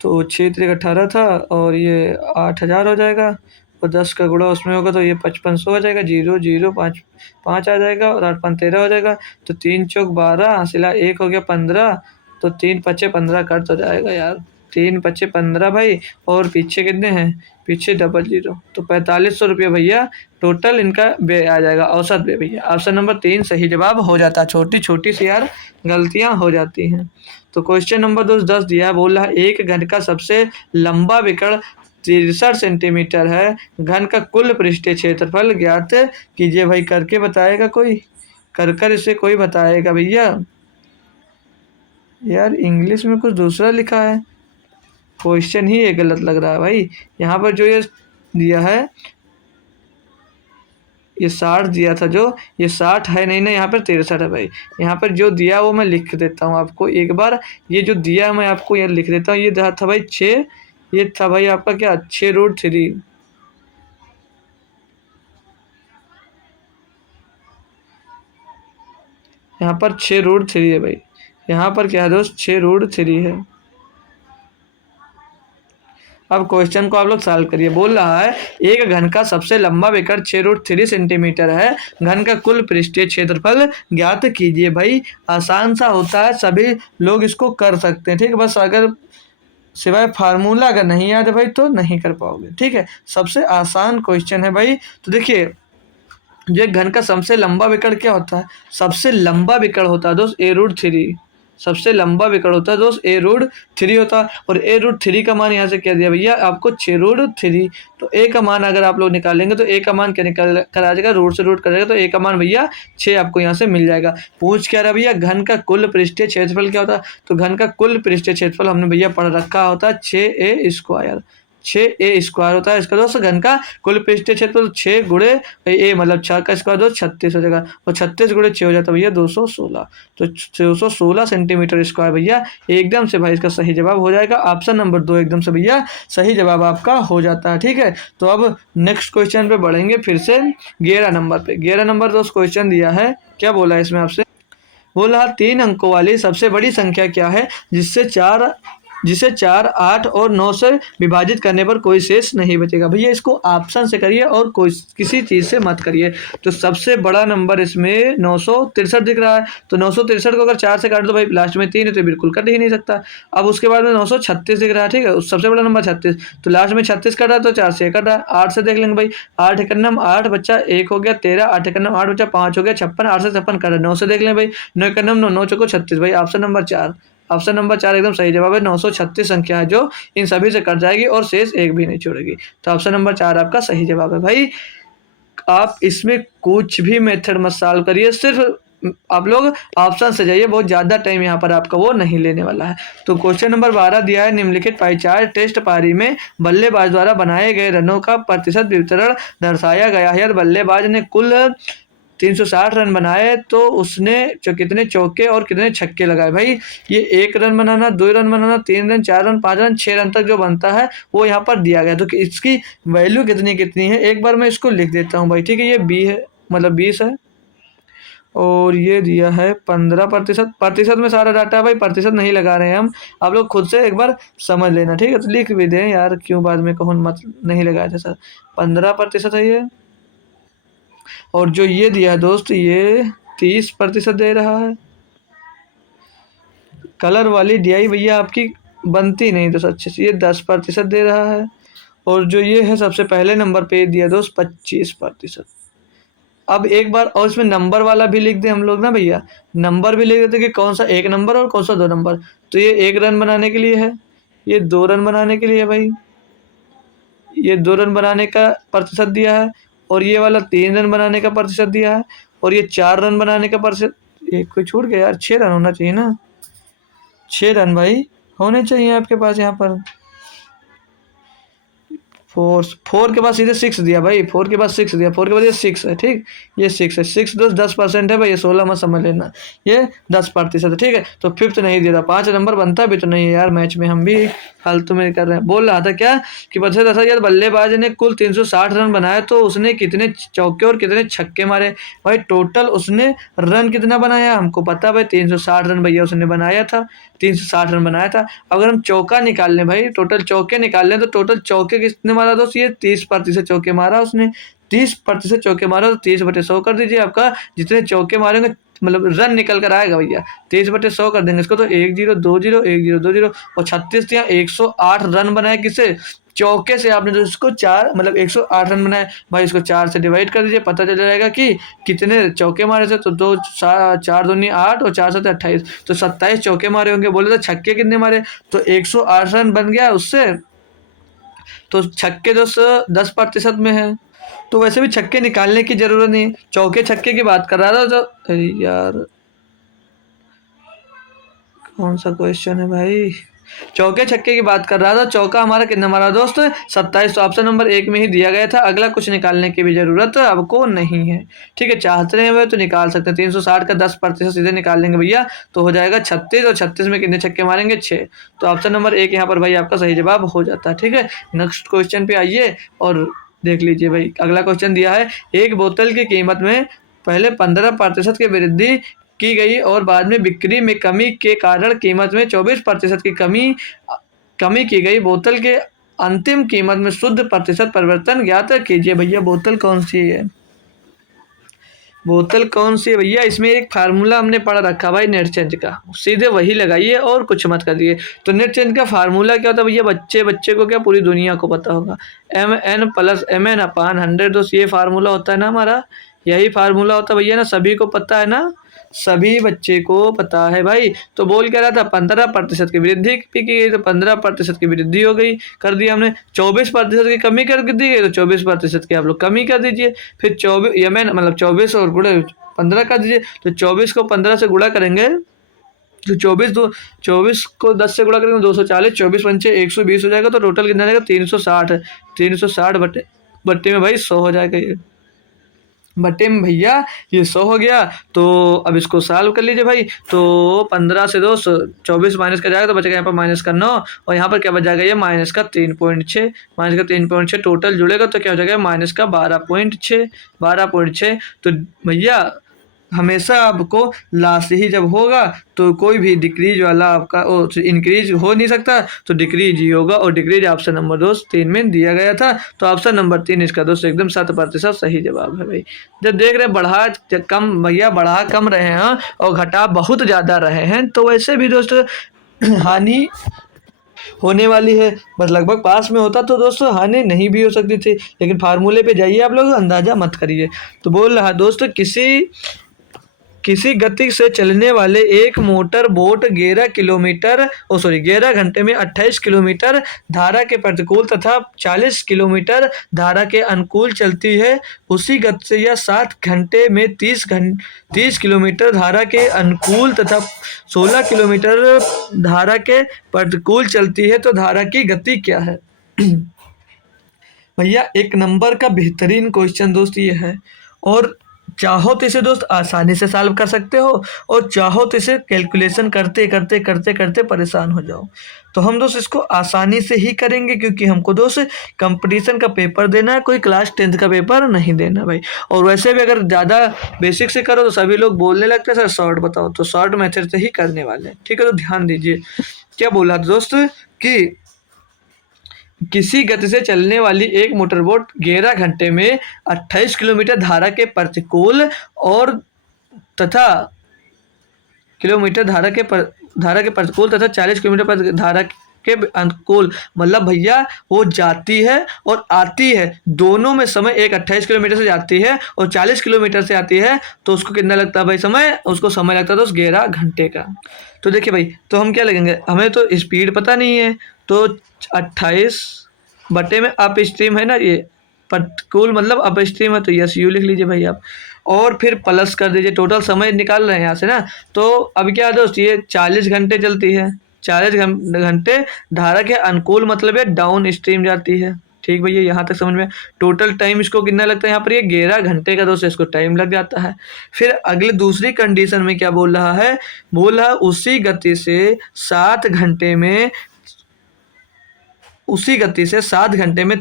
तो 6 3 18 था, और ये 8000 हो जाएगा, और 10 का गुणा उसमें होगा तो ये 5500 हो जाएगा, 0 0 5 5 आ जाएगा, और 8 5 13 हो जाएगा, तो 3 चौक 12 हासिला 1 हो गया 15, तो 3 पचे 15 कट तो जाएगा यार, 3 पचे 15 भाई, और पीछे कितने हैं, पीछे 00, तो 4500 रुपये भैया टोटल इनका बे आ जाएगा, औसत बे भैया। ऑप्शन नंबर 3 सही जवाब हो जाता है। छोटी छोटी सी यार गलतियां हो जाती हैं। तो क्वेश्चन नंबर 10 दिया है, बोल रहा है एक घन का सबसे लंबा विकर्ण 63 सेंटीमीटर है, घन का कुल पृष्ठीय क्षेत्रफल ज्ञात कीजिए भाई। करके बताएगा कोई, कर कर इसे कोई बताएगा भैया। यार इंग्लिश में कुछ दूसरा लिखा है, क्वेश्चन ही ये गलत लग रहा है भाई। यहाँ पर जो ये दिया है, ये 60 दिया था जो, ये 60 है नहीं ना, यहाँ पर 63 है भाई। यहाँ पर जो दिया वो मैं लिख देता हूँ आपको एक बार, ये जो दिया मैं आपको ये लिख देता हूँ। ये था भाई 6, ये था भाई आपका क्या 6√3। यहाँ पर 6√3 है भाई। यहाँ पर क्या है दोस्त, 6√3 है। अब क्वेश्चन को आप लोग सॉल्व करिए। बोल रहा है एक घन का सबसे लंबा विकर्ण 6√3 सेंटीमीटर है, घन का कुल पृष्ठीय क्षेत्रफल ज्ञात कीजिए। भाई आसान सा होता है, सभी लोग इसको कर सकते हैं, ठीक है। बस अगर सिवाय फार्मूला अगर नहीं याद है भाई तो नहीं कर पाओगे, ठीक है। सबसे आसान क्वेश्चन है भाई। तो देखिए जो एक घन का सबसे लंबा विकर्ण क्या होता है, सबसे लंबा विकर्ण होता है दोस्त A√3। सबसे लंबा विकर्ण होता है दोस्त A√3 होता है। और A√3 का मान यहाँ से क्या दिया भैया आपको 6√3। तो A का मान अगर आप लोग निकालेंगे तो A का मान क्या निकल कर आ जाएगा, रूट से रूट करेगा तो A का मान भैया 6 आपको यहाँ से मिल जाएगा। पूछ क्या रहा भैया, घन का कुल पृष्ठीय क्षेत्रफल क्या होता है। तो घन का कुल पृष्ठीय क्षेत्रफल हमने भैया पढ़ रखा होता है 6a²। 6a² होता है इसका दोस्त घन का कुल पृष्ठीय क्षेत्रफल। 6 गुणे ए मतलब 6 का स्क्वायर दोस्त 36 हो जाएगा, और 36 गुणे 6 हो जाता है भैया 216। तो 216 सेंटीमीटर स्क्वायर भैया एकदम से भाई इसका सही जवाब हो जाएगा। ऑप्शन नंबर 2 एकदम से भैया सही जवाब आपका हो जाता है, ठीक है। तो अब नेक्स्ट क्वेश्चन पे बढ़ेंगे फिर से 11 नंबर पे। 11 नंबर दोस्त क्वेश्चन दिया है, क्या बोला है इसमें आपसे, बोला 3 अंकों वाली सबसे बड़ी संख्या क्या है जिसे 4, 8 और 9 से विभाजित करने पर कोई शेष नहीं बचेगा। भैया इसको ऑप्शन से करिए और कोई किसी चीज़ से मत करिए। तो सबसे बड़ा नंबर इसमें 963 दिख रहा है। तो 963 को अगर 4 से काट दो भाई, लास्ट में 3 है तो बिल्कुल कट ही नहीं सकता। अब उसके बाद में 936 दिख रहा है, ठीक है, सबसे बड़ा नंबर 36। तो लास्ट में 36 कट रहा है तो 4 से कट रहा है। 8 से देख लेंगे भाई, 8 एकन्नम 8 बच्चा 1 हो गया 13, 8 एकन्नम 8 बच्चा 5 हो गया 56, 8 से 56 कट रहा है। 9 से देख लें भाई, 9 एकन्नम 9, 9 चौको 36 भाई। ऑप्शन नंबर 4, ऑप्शन नंबर 4 एकदम सही जवाब है। 936 संख्या है जो इन सभी से कट जाएगी और शेष एक भी नहीं छोड़ेगी। तो ऑप्शन नंबर 4 आपका सही जवाब है भाई। आप इसमें कुछ भी मेथड मत सॉल्व करिए, सिर्फ आप लोग ऑप्शन से जाइए, बहुत ज़्यादा टाइम यहाँ पर आपका वो नहीं लेने वाला है। तो क्वेश्चन नंबर 12 दिया है, निम्नलिखित पाई चार्ट टेस्ट पारी में बल्लेबाज द्वारा बनाए गए रनों का प्रतिशत वितरण दर्शाया गया है। यार बल्लेबाज ने कुल 360 रन बनाए तो उसने कितने चौके और कितने छक्के लगाए। भाई ये 1 रन बनाना, 2 रन बनाना, 3 रन, 4 रन, 5 रन, 6 रन तक जो बनता है वो यहाँ पर दिया गया। तो इसकी वैल्यू कितनी कितनी है एक बार मैं इसको लिख देता हूँ भाई, ठीक है। ये 20 है, मतलब 20 है, और ये दिया है 15%। प्रतिशत में सारा डाटा है भाई, प्रतिशत नहीं लगा रहे हैं हम, आप लोग खुद से एक बार समझ लेना, ठीक है। तो लिख भी दें यार, क्यों बाद में कहूँ मत नहीं लगाया था सर। 15% है ये, और जो ये दिया है दोस्त ये 30% दे रहा है। कलर वाली DI भैया आपकी बनती नहीं दोस्त अच्छे से, ये 10% दे रहा है। और जो ये है सबसे पहले नंबर पे दिया दोस्त 25%। अब एक बार और इसमें नंबर वाला भी लिख दे हम लोग ना भैया, नंबर भी लिख देते कि कौन सा 1 नंबर और कौन सा 2 नंबर। तो ये 1 रन बनाने के लिए है, ये 2 रन बनाने के लिए है भाई, ये 2 रन बनाने का प्रतिशत दिया है, और ये वाला 3 रन बनाने का प्रतिशत दिया है, और ये 4 रन बनाने का प्रतिशत। एक कोई छूट गया यार, 6 रन होना चाहिए ना, 6 रन भाई होने चाहिए आपके पास यहाँ पर। 4 के बाद सीधे 6 दिया भाई, 4 के बाद 6 दिया, 4 के बाद ये 6 है, ठीक, ये 6 है। 6 10% है भाई, ये 16 मत समझ लेना, ये 10% है, ठीक है। तो 5th नहीं दिया था, 5 नंबर बनता भी तो नहीं है यार, मैच में हम भी फालतू में कर रहे हैं। बोल रहा था क्या कि बच्चे दस यार बल्लेबाज ने कुल 360 रन बनाए तो उसने कितने चौके और कितने छक्के मारे। भाई टोटल उसने रन कितना बनाया हमको पता भाई, 360 रन भैया उसने बनाया था, 360 रन बनाया था। अगर हम चौका निकाल लें भाई, टोटल चौके निकाल लें तो टोटल चौके कितने मारा दोस्त, ये 30% चौके मारा उसने, 30% चौके मारा। तो 30/100 कर दीजिए, आपका जितने चौके मारेंगे मतलब रन निकल कर आएगा भैया, 30/100 कर देंगे इसको तो 10 20 10 20, और 36 या 108 रन बनाए किसे, चौके से। आपने तो इसको 4 मतलब 108 रन बनाए भाई, इसको 4 से डिवाइड कर दीजिए, पता चल जाएगा कि कितने चौके मारे थे। तो 2 4 दूनी 8 और 4 7 28, तो 27 चौके मारे होंगे। बोले तो छक्के कितने मारे, तो 108 रन बन गया उससे, तो छक्के 10% में है। तो वैसे भी छक्के निकालने की जरूरत नहीं, चौके छक्के की बात कर रहा था। तो अरे यार कौन सा क्वेश्चन है भाई, चौके छक्के की बात कर रहा था। चौका हमारा कितना मारा दोस्त, 27। तो ऑप्शन नंबर 1 में ही दिया गया था। अगला कुछ निकालने की भी जरूरत आपको नहीं है। ठीक है, चाहते हैं तो निकाल सकते हैं। 360 का 10% सीधे निकाल लेंगे भैया, तो हो जाएगा 36। और 36 में कितने छक्के मारेंगे, 6। तो ऑप्शन नंबर 1 यहाँ पर भाई आपका सही जवाब हो जाता है। ठीक है, नेक्स्ट क्वेश्चन पे आइए और देख लीजिए भाई। अगला क्वेश्चन दिया है, एक बोतल की कीमत में पहले 15% की वृद्धि की गई और बाद में बिक्री में कमी के कारण कीमत में 24% की कमी कमी की गई। बोतल के अंतिम कीमत में शुद्ध प्रतिशत परिवर्तन ज्ञात कीजिए। भैया बोतल कौन सी है, बोतल कौन सी है भैया। इसमें एक फार्मूला हमने पढ़ रखा भाई नेट चेंज का, सीधे वही लगाइए और कुछ मत करिए। तो नेट चेंज का फार्मूला क्या होता है भैया, बच्चे को क्या पूरी दुनिया को पता होगा, mn+mn/100। दोस्त ये फार्मूला होता है ना हमारा, यही फार्मूला होता है भैया ना, सभी को पता है ना, सभी बच्चे को पता है भाई। तो बोल क्या रहा था, 15% की वृद्धि की गई, तो 15% की वृद्धि हो गई, कर दिया हमने। 24% की कमी कर दी गई, तो 24% की आप लोग कमी कर दीजिए। फिर 24 यमन मतलब 24 और गुणे 15 कर दीजिए। तो 24 को 15 से गुणा करेंगे तो 24 को 10 से गुणा करेंगे 240, 24 पंचे 120 हो जाएगा। तो टोटल कितना रहेगा, 360। 360 बट्टे में भाई 100 हो जाएगा ये, बटे में भैया ये 100 हो गया। तो अब इसको सॉल्व कर लीजिए भाई। तो 15 से 2 24 माइनस का जाएगा तो बचेगा यहाँ पर -9, और यहाँ पर क्या बच जाएगा, ये -3.6, -3.6 टोटल जुड़ेगा तो क्या हो जाएगा, -12.6, 12.6। तो भैया हमेशा आपको लास्ट ही जब होगा तो कोई भी डिक्रीज वाला आपका इंक्रीज हो नहीं सकता, तो डिक्रीज ही होगा। और डिक्रीज ऑप्शन नंबर 3 में दिया गया था। तो ऑप्शन नंबर 3 इसका दोस्त एकदम 7% सही जवाब है भाई। जब देख रहे बढ़ा कम भैया, बढ़ा कम रहे हैं और घटा बहुत ज़्यादा रहे हैं, तो वैसे भी दोस्त हानि होने वाली है। बस लगभग पास में होता तो दोस्तों हानि नहीं भी हो सकती थी, लेकिन फार्मूले पे जाइए आप लोग, अंदाजा मत करिए। तो बोल रहा दोस्तों, किसी गति से चलने वाले एक मोटर बोट 11 घंटे में 28 किलोमीटर धारा के प्रतिकूल तथा 40 किलोमीटर धारा के अनुकूल चलती है। उसी गति से यह 7 घंटे में 30 किलोमीटर धारा के अनुकूल तथा 16 किलोमीटर धारा के प्रतिकूल चलती है। तो धारा की गति क्या है। भैया एक नंबर का बेहतरीन क्वेश्चन दोस्त ये है, और चाहो तो इसे दोस्त आसानी से सॉल्व कर सकते हो, और चाहो तो इसे कैलकुलेशन करते करते करते करते परेशान हो जाओ। तो हम दोस्त इसको आसानी से ही करेंगे, क्योंकि हमको दोस्त कंपटीशन का पेपर देना है, कोई क्लास 10th का पेपर नहीं देना भाई। और वैसे भी अगर ज़्यादा बेसिक से करो तो सभी लोग बोलने लगते हैं सर शॉर्ट बताओ, तो शॉर्ट मेथड से ही करने वाले हैं। ठीक है, तो ध्यान दीजिए क्या बोला दोस्त कि किसी गति से चलने वाली एक मोटरबोट 11 घंटे में 28 किलोमीटर धारा के प्रतिकूल और तथा धारा के प्रतिकूल तथा 40 किलोमीटर पर धारा के अनुकूल, मतलब भैया वो जाती है और आती है, दोनों में समय, एक 28 किलोमीटर से जाती है और 40 किलोमीटर से आती है, तो उसको कितना लगता है भाई समय, उसको समय लगता है तो 11 घंटे का। तो देखिए भाई, तो हम क्या लगेंगे, हमें तो स्पीड पता नहीं है, तो 28 बटे में अप स्ट्रीम है ना, ये प्रतिकूल मतलब अप स्ट्रीम है, तो यस यू लिख लीजिए भाई आप, और फिर प्लस कर दीजिए। टोटल समय निकाल रहे हैं यहाँ से ना। तो अब क्या है दोस्त, ये 40 घंटे चलती है, 40 घंटे धारा के अनुकूल मतलब है डाउन स्ट्रीम जाती है। ठीक भैया, यहाँ तक समझ में। टोटल टाइम इसको कितना लगता है, यहाँ पर ये 11 घंटे का दोस्त इसको टाइम लग जाता है। फिर अगले दूसरी कंडीशन में क्या बोल रहा है, बोल रहा है उसी गति से 7 घंटे में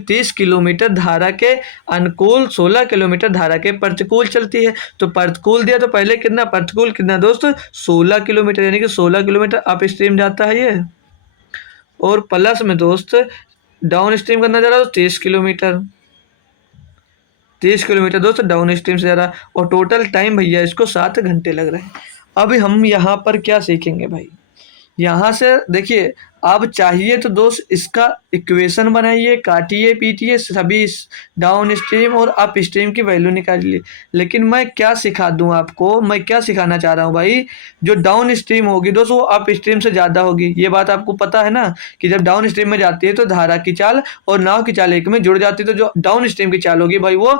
30 किलोमीटर धारा के अनुकूल, 16 किलोमीटर धारा के प्रतिकूल चलती है। तो प्रतिकूल दिया तो पहले कितना, प्रतिकूल कितना दोस्त, 16 किलोमीटर, यानी कि 16 किलोमीटर अप स्ट्रीम जाता है ये, और प्लस में दोस्त डाउन स्ट्रीम करना जा रहा है तो 30 किलोमीटर दोस्त डाउन स्ट्रीम से जा रहा है, और टोटल टाइम भैया इसको 7 घंटे लग रहे हैं। अभी हम यहाँ पर क्या सीखेंगे भाई, यहाँ से देखिए अब चाहिए तो दोस्त इसका इक्वेशन बनाइए, काटिए पीटिए सभी डाउन स्ट्रीम और अप स्ट्रीम की वैल्यू निकालिए। लेकिन मैं क्या सिखा दूं आपको, मैं क्या सिखाना चाह रहा हूं भाई, जो डाउन स्ट्रीम होगी दोस्त वो अप स्ट्रीम से ज़्यादा होगी। ये बात आपको पता है ना कि जब डाउन स्ट्रीम में जाती है तो धारा की चाल और नाव की चाल एक में जुड़ जाती है, तो जो डाउन स्ट्रीम की चाल होगी भाई वो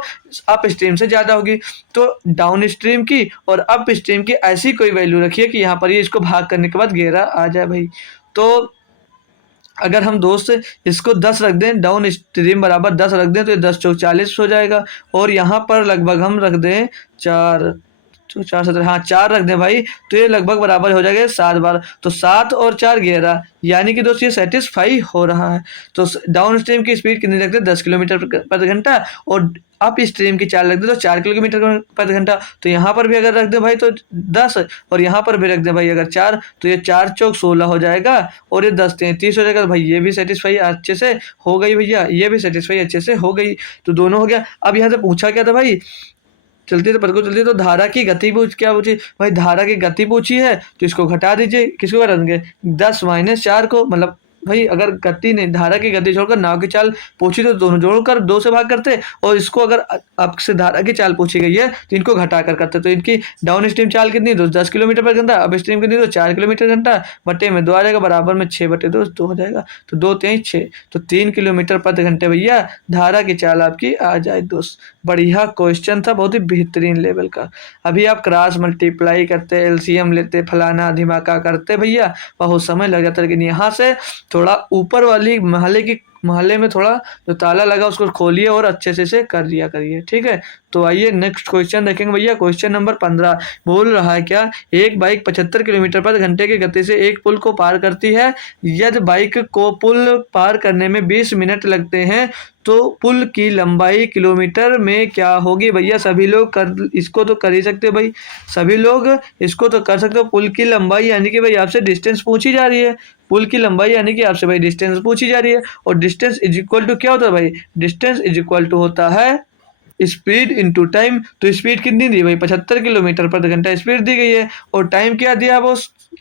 अप स्ट्रीम से ज़्यादा होगी। तो डाउन स्ट्रीम की और अप स्ट्रीम की ऐसी कोई वैल्यू रखिए कि यहाँ पर ये इसको भाग करने के बाद घेरा आ जाए भाई। तो अगर हम दोस्त इसको 10 रख दें, डाउन स्ट्रीम बराबर 10 रख दें तो ये 10 चौक 40 हो जाएगा। और यहाँ पर लगभग हम रख दें 4 तो 4 17, हाँ 4 रख दें भाई, तो ये लगभग बराबर हो जाएगा 7 बार। तो 7 और 4 11, यानी कि दोस्त ये सेटिस्फाई हो रहा है। तो डाउन स्ट्रीम की स्पीड कितनी रखते हैं 10 किलोमीटर पर घंटा, और अप स्ट्रीम की चाल रख दे तो 4 किलोमीटर पर घंटा। तो यहाँ पर भी अगर रख दे भाई तो 10, और यहाँ पर भी रख दे भाई अगर 4, तो ये 4 चौक 16 हो जाएगा, और ये 10 33 हो जाएगा। तो भाई ये भी सेटिस्फाई अच्छे से हो गई भैया, ये भी सेटिस्फाई अच्छे से हो गई। तो दोनों हो गया। अब यहाँ से पूछा क्या था भाई, चलती तो पर को चलती तो धारा की गति क्या पूछी भाई, धारा की गति पूछी है, तो इसको घटा दीजिए। किसको घटा देंगे 10 - 4 को, मतलब भाई अगर गति नहीं, धारा की गति छोड़कर नाव की चाल पूछी तो दोनों जोड़कर 2 से भाग करते, और इसको अगर आपसे धारा की चाल पूछी गई है तो इनको घटा कर करते। तो इनकी डाउन स्ट्रीम चाल कितनी दोस्त 10 किलोमीटर पर घंटा, अप स्ट्रीम कितनी तो 4 किलोमीटर घंटा, बटे में 2 आ जाएगा, बराबर में 6/2 2 हो जाएगा। तो 2 3 6, तो 3 किलोमीटर प्रति घंटे भैया धारा की चाल आपकी आ जाए दोस्त। बढ़िया क्वेश्चन था, बहुत ही बेहतरीन लेवल का। अभी आप क्रॉस मल्टीप्लाई करते, एलसीएम लेते, फलाना धिमाका करते भैया, बहुत समय लग जाता है। लेकिन यहाँ से थोड़ा ऊपर वाली महल्ले में थोड़ा जो ताला लगा उसको खोलिए और अच्छे से इसे कर लिया करिए, ठीक है। तो आइए नेक्स्ट क्वेश्चन देखेंगे भैया। क्वेश्चन नंबर 15 बोल रहा है क्या, एक बाइक 75 किलोमीटर पर घंटे की गति से एक पुल को पार करती है। यदि बाइक को पुल पार करने में 20 मिनट लगते हैं तो पुल की लंबाई किलोमीटर में क्या होगी। भैया सभी लोग कर इसको तो कर ही सकते हो भाई, सभी लोग इसको तो कर सकते हो। पुल की लंबाई यानी कि भाई आपसे डिस्टेंस पूछी जा रही है, पुल की लंबाई यानी कि आपसे भाई डिस्टेंस पूछी जा रही है, और डिस्टेंस इज इक्वल टू क्या होता है भाई, डिस्टेंस इज इक्वल टू होता है स्पीड इनटू टाइम। तो स्पीड कितनी दी भाई 75 किलोमीटर पर घंटा स्पीड दी गई है, और टाइम क्या दिया वो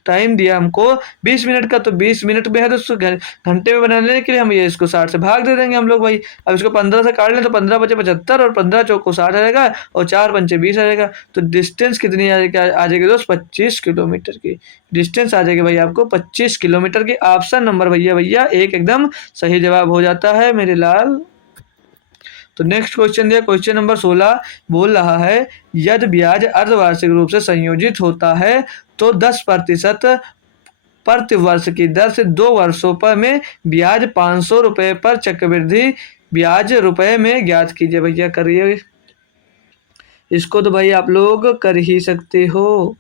टाइम दिया हमको 20 मिनट का। तो 20 मिनट में है तो उसको घंटे में बनाने के लिए हम ये इसको 60 से भाग दे देंगे हम लोग भाई। अब इसको 15 से काट लें तो 15 बचे 75, और 15 चौक को 60 आ जाएगा, और 4 पंचे 20 आ जाएगा। तो डिस्टेंस कितनी आ जाएगी दोस्त 25 किलोमीटर की डिस्टेंस आ जाएगी भाई आपको 25 किलोमीटर की। ऑप्शन नंबर भैया एक एकदम सही जवाब हो जाता है मेरे लाल। तो नेक्स्ट क्वेश्चन दिया, क्वेश्चन नंबर 16 बोल रहा है, यदि ब्याज अर्धवार्षिक रूप से संयोजित होता है तो 10% प्रति वर्ष की दर से 2 वर्षों पर में ब्याज 500 रुपये पर चक्रवृद्धि ब्याज रुपए में ज्ञात कीजिए। भैया करिए इसको, तो भाई आप लोग कर ही सकते हो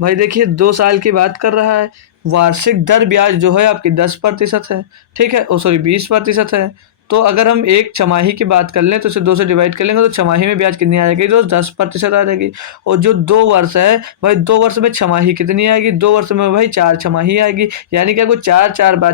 भाई। देखिए 2 साल की बात कर रहा है, वार्षिक दर ब्याज जो है आपकी 10% है, ठीक है, ओ सॉरी 20% है। तो अगर हम एक छमाही की बात कर लें तो इसे 2 से डिवाइड कर लेंगे तो छमाही में ब्याज कितनी आ जाएगी दोस्त 10% आ जाएगी। और जो 2 वर्ष है भाई, 2 वर्ष में छमाही कितनी आएगी, 2 वर्ष में भाई 4 छमाही आएगी, यानी कि आपको 4 बार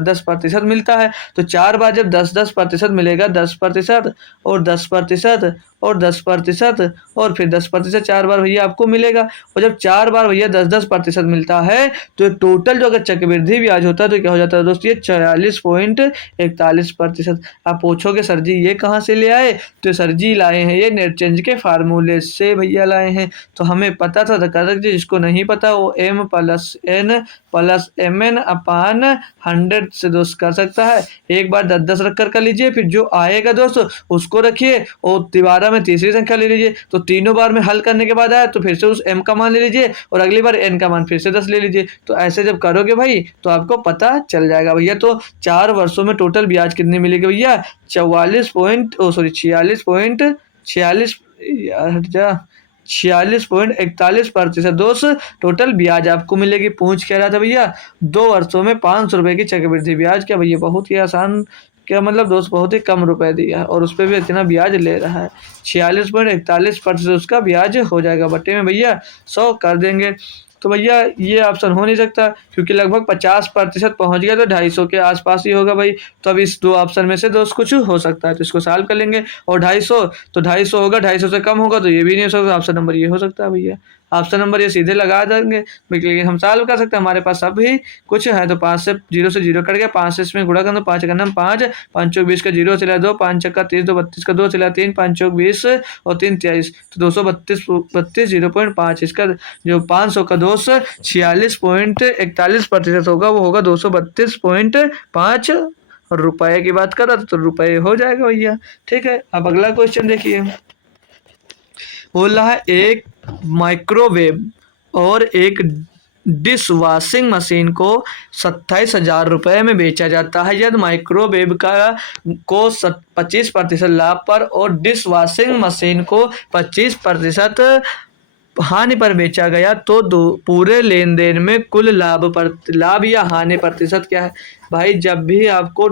10% मिलता है। तो 4 बार जब 10% मिलेगा, 10% और 10% और 10% और फिर 10% 4 बार भैया आपको मिलेगा। और जब 4 बार भैया 10% मिलता है तो टोटल जो अगर चक्रवृद्धि ब्याज होता है तो क्या हो जाता है दोस्त ये 44.41%। आप पूछोगे सर जी ये कहाँ से ले आए, तो सर जी लाए हैं ये नेट चेंज के फार्मूले से भैया लाए हैं। तो हमें पता था तो कर सकते, जिसको नहीं पता वो m+n+mn/100 से दोस्त कर सकता है। एक बार 10 रख कर लीजिए, फिर जो आएगा दोस्त उसको रखिए, और दोबारा में तीसरी संख्या ले लीजिए। तो तीनों बार में हल करने के बाद आया तो फिर से उस m का मान ले लीजिए, और अगली बार n का मान फिर से 10 ले लीजिए। तो ऐसे जब करोगे भाई तो आपको पता चल जाएगा भैया। तो 4 वर्षों में टोटल ब्याज कितनी मिलेगी भैया 46.41% दोस्त टोटल ब्याज आपको मिलेगी। पूछ कह रहा था भैया 2 वर्षों में 500 रुपए की चक्रवृद्धि ब्याज, क्या भैया बहुत ही आसान, क्या मतलब दोस्त बहुत ही कम रुपए दिया है और उस पर भी इतना ब्याज ले रहा है। 46.41% उसका ब्याज हो जाएगा, बट्टे में भैया 100 कर देंगे। तो भैया ये ऑप्शन हो नहीं सकता क्योंकि लगभग 50% पहुंच गया, तो 250 के आसपास ही होगा भाई। तो अब इस 2 ऑप्शन में से दोस्त कुछ हो सकता है, तो इसको सॉल्व कर लेंगे। और 250 तो 250 होगा, 250 से कम होगा तो ये भी नहीं हो सकता, ऑप्शन नंबर ये हो सकता है भैया। ऑप्शन नंबर ये सीधे लगा देंगे, लेकिन हम सॉल्व कर सकते हैं, हमारे पास अभी कुछ है। तो 5 से 0 कट गया, 5 से इसमें गुणा कर दो, 5 करना 5, 5 चौक 20 का 0 चला 2, 5 चक्का 30, 2 32 का 2 चला 3, 5 चौक 20 और 3 23, तो 232 0.5, इसका जो 500 का 246.41% होगा, वो होगा 232.5 रुपए की बात कर रहा था, तो रुपए हो जाएगा भैया। ठीक है, अब अगला क्वेश्चन देखिए, बोल रहा है एक माइक्रोवेव और एक डिश वॉशिंग मशीन को 27,000 रुपये में बेचा जाता है। यदि माइक्रोवेव को 25% लाभ पर और डिश वॉशिंग मशीन को 25% हानि पर बेचा गया, तो पूरे लेन देन में कुल लाभ या हानि प्रतिशत क्या है। भाई जब भी आपको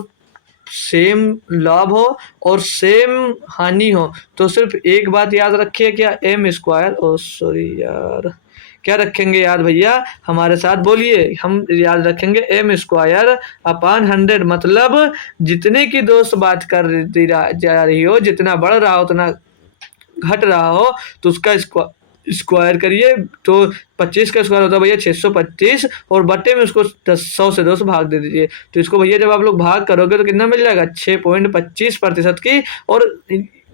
सेम लाभ हो और सेम हानि हो, तो सिर्फ एक बात याद रखिए, क्या एम स्क्वायर, ओ सॉरी यार, क्या रखेंगे याद भैया, हमारे साथ बोलिए, हम याद रखेंगे एम स्क्वायर अपॉन 100, मतलब जितने की दोस्त बात कर जा रही हो, जितना बढ़ रहा हो उतना घट रहा हो, तो उसका स्क्वायर करिए, तो 25 का स्क्वायर होता है भैया 625, और बट्टे में उसको 100 से 2 से भाग दे दीजिए। तो इसको भैया जब आप लोग भाग करोगे तो कितना मिल जाएगा, 6.25% की। और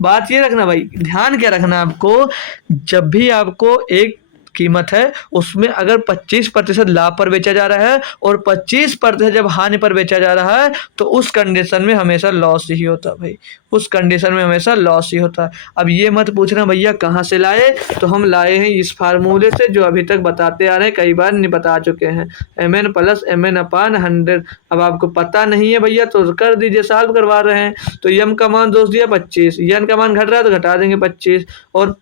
बात ये रखना भाई, ध्यान क्या रखना आपको, जब भी आपको एक कीमत है उसमें अगर 25% लाभ पर बेचा जा रहा है और 25% जब हानि पर बेचा जा रहा है, तो उस कंडीशन में हमेशा लॉस ही होता है भाई, उस कंडीशन में हमेशा लॉस ही होता है। अब ये मत पूछना भैया कहाँ से लाए, तो हम लाए हैं इस फार्मूले से जो अभी तक बताते आ रहे हैं, कई बार नहीं बता चुके हैं, mn प्लस mn अपान 100। अब आपको पता नहीं है भैया तो कर दीजिए, सॉल्व करवा रहे हैं। तो यम का मान दोस्त दिया 25, यन का मान घट रहा है तो घटा देंगे 25, और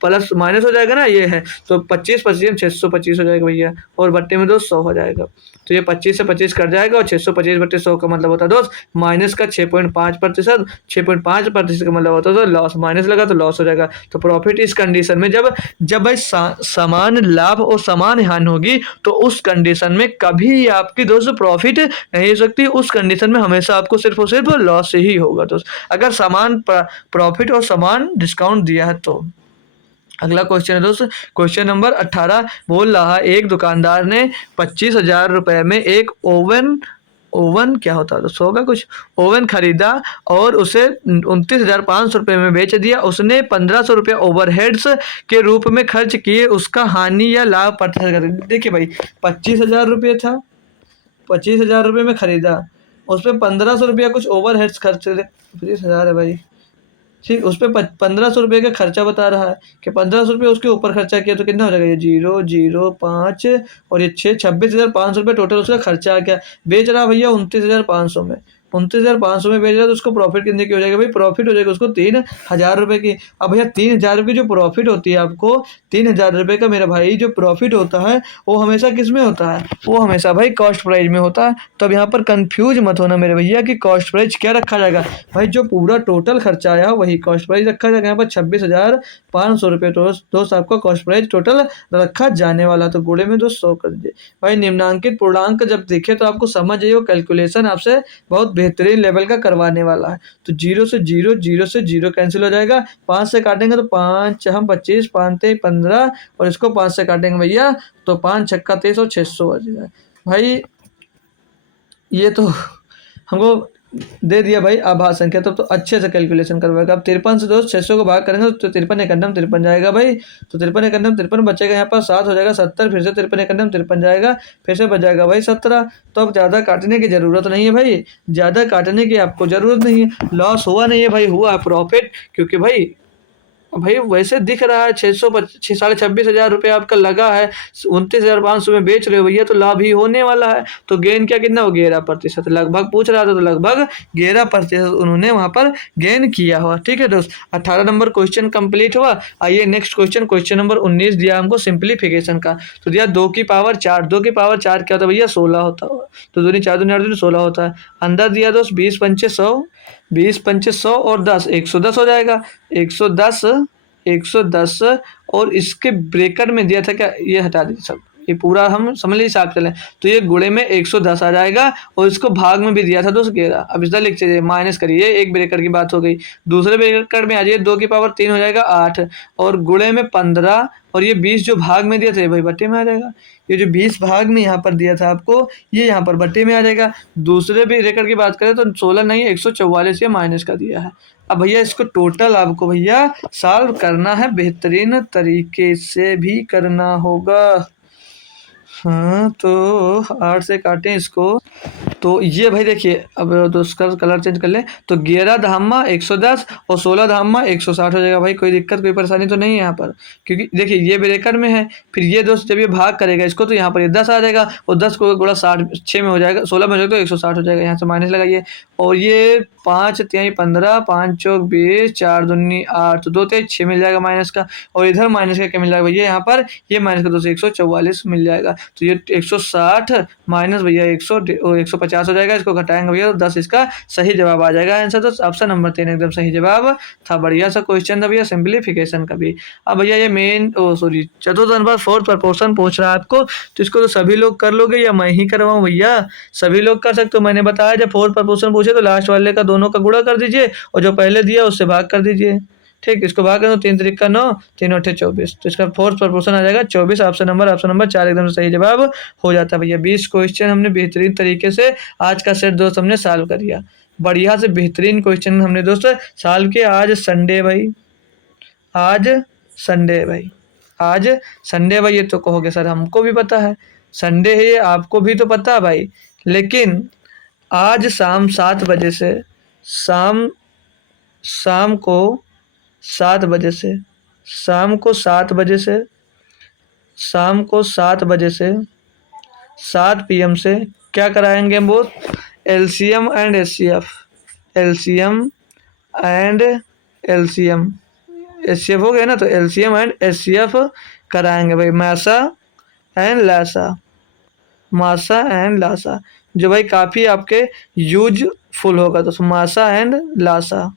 प्लस माइनस हो जाएगा ना, ये है तो 25 625 हो जाएगा भैया, और बट्टे में दोस्त 100 हो जाएगा। तो ये 25 से 25 कट जाएगा, और 625 बट्टे 100 का मतलब होता है दोस्त माइनस का 6.5%, 6.5% का मतलब होता है तो लॉस, माइनस लगा तो लॉस हो जाएगा। तो प्रॉफिट इस कंडीशन में जब भाई समान लाभ और समान हानि होगी, तो उस कंडीशन में कभी आपकी दोस्त प्रॉफिट नहीं हो सकती, उस कंडीशन में हमेशा आपको सिर्फ और सिर्फ लॉस ही होगा दोस्त, अगर समान प्रॉफिट और समान डिस्काउंट दिया है तो। अगला क्वेश्चन है दोस्त, क्वेश्चन नंबर 18, बोल रहा है एक दुकानदार ने 25,000 रुपये में एक ओवन क्या होता है दोस्त, होगा कुछ ओवन खरीदा और उसे 29,500 रुपये में बेच दिया। उसने 1,500 रुपये ओवरहेड्स के रूप में खर्च किए, उसका हानि या लाभ प्रतिशत। देखिए भाई 25,000 रुपये था, 25,000 रुपये में खरीदा, उसमें 1,500 रुपया कुछ ओवरहेड्स खर्च, 25,000 है भाई, ठीक, उस पर 1,500 रुपये का खर्चा बता रहा है कि 1,500 रुपये उसके ऊपर खर्चा किया, तो कितना हो जाएगा, ये 0 0 5 और ये 6, 26,500 रुपये टोटल उसका खर्चा आ गया। बेच रहा भैया 29,500 में, 29,500 में बेच रहा, तो उसको प्रॉफिट कितने की हो जाएगा भाई, प्रॉफिट हो जाएगा उसको 3,000 रुपये की। अब भैया 3,000 रुपये जो प्रॉफिट होती है आपको, 3,000 रुपये का मेरा भाई जो प्रॉफिट होता है, वो हमेशा किस में होता है, वो हमेशा भाई कॉस्ट प्राइस में होता है। तो अब यहाँ पर कंफ्यूज मत होना मेरे भैया कि कॉस्ट प्राइस क्या रखा जाएगा, भाई जो पूरा टोटल खर्चा आया वही कॉस्ट प्राइस रखा जाएगा। यहाँ पर 26,500 रुपये दोस्त आपका कॉस्ट प्राइस टोटल रखा जाने वाला, तो गुणे में दोस्त 100 कर दीजिए भाई। निम्नांकित पूर्णांक जब देखे तो आपको समझ आइए, वो कैलकुलेशन आपसे बहुत बेहतरीन लेवल का करवाने वाला है। तो 0 से 0, 0 से 0 कैंसिल हो जाएगा, 5 से काटेंगे तो 5 हम 25, 5 15, और इसको 5 से काटेंगे भैया तो 5 छक्का 23 और 600 आ जाएगा भाई। ये तो हमको दे दिया भाई आभार संख्या, तो अच्छे से कैलकुलेशन करवाएगा। अब 53 से दोस्त 600 को भाग करेंगे तो 53 एकन्नम 53 जाएगा भाई, तो 53 एकन्नम 53 बचेगा, यहाँ पर 7 हो जाएगा 70, फिर से 53 एकन्नम 53 जाएगा, फिर से बच जाएगा भाई 17। तो अब ज़्यादा काटने की ज़रूरत नहीं है भाई, ज़्यादा काटने की आपको ज़रूरत नहीं है, लॉस हुआ नहीं है भाई, हुआ है प्रॉफिट, क्योंकि भाई वैसे दिख रहा है 26,500 रुपये आपका लगा है, 29,500 में बेच रहे हो भैया, तो लाभ ही होने वाला है। तो गेन क्या कितना हो, 11%, लगभग पूछ रहा था तो लगभग 11% उन्होंने वहाँ पर गेन किया हुआ। ठीक है दोस्त, 18 नंबर क्वेश्चन कंप्लीट हुआ। आइए नेक्स्ट क्वेश्चन, क्वेश्चन नंबर 19 दिया हमको सिंप्लीफिकेशन का, तो दिया 2 की पावर 4, 2 की पावर 4 क्या होता है भैया, 16 होता है, तो 2 4 2 8 16 होता है। अंदर दिया दोस्त 20 पंचे 100, 20 पंचे 100 और 10, 110 हो जाएगा, 110 और इसके ब्रेकेट में दिया था क्या, ये हटा दीजिए सब, ये पूरा हम समझ लीजिए हिसाब चलें तो ये गुणे में 110 आ जाएगा और इसको भाग में भी दिया था दोस्त 11। अब इधर लिख चलिए माइनस करिए, एक ब्रैकेट की बात हो गई। दूसरे ब्रैकेट में आ जाइए 2 की पावर 3 हो जाएगा 8 और गुणे में 15 और ये 20 जो भाग में दिया था भाई बट्टे में आ जाएगा। ये जो 20 भाग में यहाँ पर दिया था आपको ये यहाँ पर बट्टे में आ जाएगा। दूसरे ब्रैकेट की बात करें तो 16 नहीं 144 ये माइनस का दिया है। अब भैया इसको टोटल आपको भैया सॉल्व करना है, बेहतरीन तरीके से भी करना होगा। हाँ तो 8 से काटें इसको तो ये भाई देखिए अब तो उसका कलर चेंज कर ले तो 11 धामा 110 और 16 धामा 160 हो जाएगा। भाई कोई दिक्कत कोई परेशानी तो नहीं है यहाँ पर, क्योंकि देखिए ये ब्रैकेट में है। फिर ये दोस्त जब ये भाग करेगा इसको तो यहाँ पर ये 10 आ जाएगा और 10 को गुणा 60 6 में हो जाएगा, 16 में हो जाएगा तो 160 हो जाएगा। यहाँ से माइनस लगाइए और ये 5 3 15 5 चौक 20 4 दूनी 8 तो 2 3 6 मिल जाएगा माइनस का। और इधर माइनस का क्या मिल जाएगा भैया यहाँ पर ये माइनस का 244 मिल जाएगा। तो ये 160 माइनस भैया 150 हो जाएगा। इसको घटाएंगे भैया तो 10 इसका सही जवाब आ जाएगा आंसर। तो ऑप्शन नंबर 3 एकदम सही जवाब था। बढ़िया सा क्वेश्चन था भैया, सिंप्लीफिकेशन का भी। अब भैया ये मेन चतुर्थ नंबर 4th प्रपोर्शन पूछ रहा है आपको, तो इसको तो सभी लोग कर लोगे या मैं ही करवाऊँ भैया? सभी लोग कर सकते हो। मैंने बताया जब 4th प्रपोर्शन पूछे तो लास्ट वाले का दोनों का गुणा कर दीजिए और जो पहले दिया उससे भाग कर दीजिए। ठीक, इसको भाग करो 3 3 का 9 3 8 24 तो इसका 4th प्रपोर्शन आ जाएगा 24। ऑप्शन नंबर 4 एकदम सही जवाब हो जाता है भैया। 20 क्वेश्चन हमने बेहतरीन तरीके से आज का सेट दोस्त हमने सॉल्व कर दिया। बढ़िया से बेहतरीन क्वेश्चन हमने दोस्त सॉल्व किया। आज संडे भाई, आज संडे भाई, आज संडे भाई। ये तो कहोगे सर हमको भी पता है संडे है, ये आपको भी तो पता है भाई, लेकिन आज शाम 7 बजे से शाम को 7 बजे से शाम को 7 बजे से 7 PM से क्या कराएंगे हम? वो LCM and HCF, LCM and LCM HCF हो गया ना, तो LCM एंड HCF कराएंगे भाई। मासा एंड लासा जो भाई काफ़ी आपके यूजफुल होगा। तो मासा एंड लासा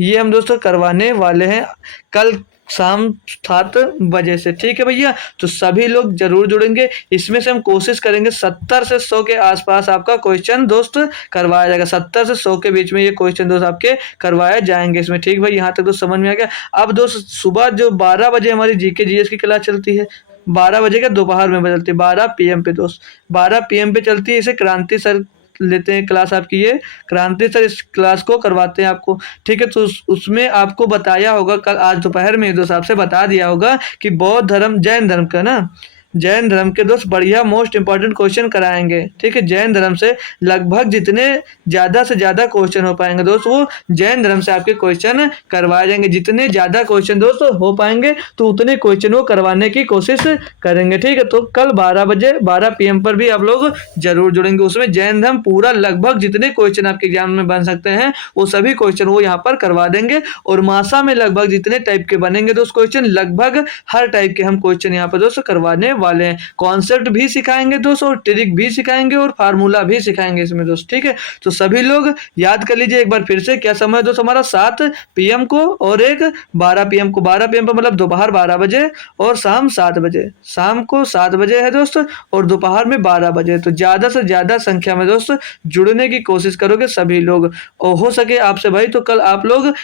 ये हम दोस्तों करवाने वाले हैं कल शाम 7 बजे से। ठीक है भैया, तो सभी लोग जरूर जुड़ेंगे। इसमें से हम कोशिश करेंगे 70 से 100 के आसपास आपका क्वेश्चन दोस्त करवाया जाएगा। 70 से 100 के बीच में ये क्वेश्चन दोस्त आपके करवाए जाएंगे इसमें। ठीक भाई, यहाँ तक तो समझ में आ गया। अब दोस्त सुबह जो 12 बजे हमारी GK GS की क्लास चलती है, 12 बजे का दोपहर में चलती है, 12 PM पे दोस्त, 12 PM पे चलती है। इसे क्रांति सर लेते हैं क्लास आपकी, ये क्रांति सर इस क्लास को करवाते हैं आपको। ठीक है, तो उसमें आपको बताया होगा कल आज दोपहर में दोस्त आपसे बता दिया होगा कि बौद्ध धर्म जैन धर्म का ना, जैन धर्म के दोस्त बढ़िया मोस्ट इंपॉर्टेंट क्वेश्चन कराएंगे। ठीक है, जैन धर्म से लगभग जितने ज़्यादा से ज़्यादा क्वेश्चन हो पाएंगे दोस्त वो जैन धर्म से आपके क्वेश्चन करवाए जाएंगे। जितने ज़्यादा क्वेश्चन दोस्त हो पाएंगे तो उतने क्वेश्चन वो करवाने की कोशिश करेंगे। ठीक है, तो कल 12 बजे 12 PM पर भी आप लोग जरूर जुड़ेंगे। उसमें जैन धर्म पूरा लगभग जितने क्वेश्चन आपके एग्जाम में बन सकते हैं वो सभी क्वेश्चन वो यहाँ पर करवा देंगे। और मासा में लगभग जितने टाइप के बनेंगे दोस्त क्वेश्चन, लगभग हर टाइप के हम क्वेश्चन यहाँ पर दोस्त करवाने वाले हैं। कॉन्सेप्ट भी सिखाएंगे दोस्त और ट्रिक भी सिखाएंगे और फार्मूला भी सिखाएंगे इसमें दोस्त। ठीक है, तो सभी लोग याद कर लीजिए एक बार फिर से क्या समय दोस्त हमारा 7 PM को और एक 12 PM को। 12 PM पर मतलब दोपहर 12 बजे और शाम 7 बजे, शाम को 7 बजे है दोस्त और दोपहर में 12 बजे। तो ज़्यादा से ज़्यादा संख्या में दोस्त जुड़ने की कोशिश करोगे सभी लोग, और हो सके आपसे भाई तो कल आप लोग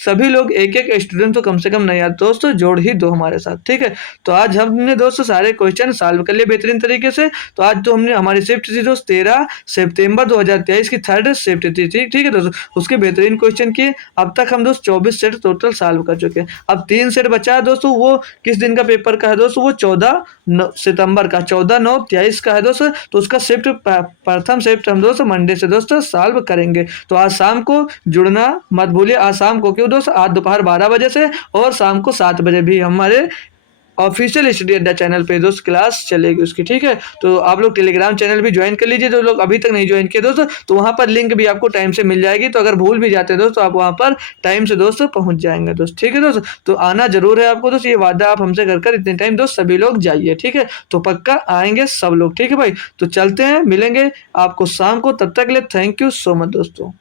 सभी लोग एक स्टूडेंट तो कम से कम नहीं यार दोस्त जोड़ ही दो हमारे साथ। ठीक है, तो आज हमने दोस्त सारे क्वेश्चन सॉल्व कर लिए बेहतरीन तरीके से। तो आज तो हमने हमारी शिफ्ट थी दोस्त 13 सितंबर 2023 की 3rd शिफ्ट थी। ठीक है दोस्तों, उसके बेहतरीन क्वेश्चन किए। अब तक हम दोस्त 24 सेट टोटल सॉल्व कर चुके हैं। अब 3 सेट बचा है दोस्तों, वो किस दिन का पेपर का है दोस्तों? वो 14 सितंबर का, 14/9/23 का है दोस्त। तो उसका शिफ्ट प्रथम शिफ्ट हम दोस्त मंडे से दोस्त सॉल्व करेंगे। तो आज शाम को जुड़ना मत भूलिए। आज शाम को क्यों दोस्त, आज दोपहर 12 बजे से और शाम को 7 बजे भी हमारे ऑफिशियल स्टडी अड्डा चैनल पे दोस्त क्लास चलेगी उसकी। ठीक है, तो आप लोग टेलीग्राम चैनल भी ज्वाइन कर लीजिए। जो लोग अभी तक नहीं ज्वाइन किए दोस्त, तो वहाँ पर लिंक भी आपको टाइम से मिल जाएगी। तो अगर भूल भी जाते हैं दोस्त तो आप वहाँ पर टाइम से दोस्त पहुँच जाएंगे दोस्त। ठीक है दोस्त, तो आना जरूर है आपको दोस्त, ये वादा आप हमसे कर इतने टाइम दोस्त सभी लोग जाइए। ठीक है, तो पक्का आएंगे सब लोग। ठीक है भाई, तो चलते हैं, मिलेंगे आपको शाम को। तब तक के लिए थैंक यू सो मच दोस्तों।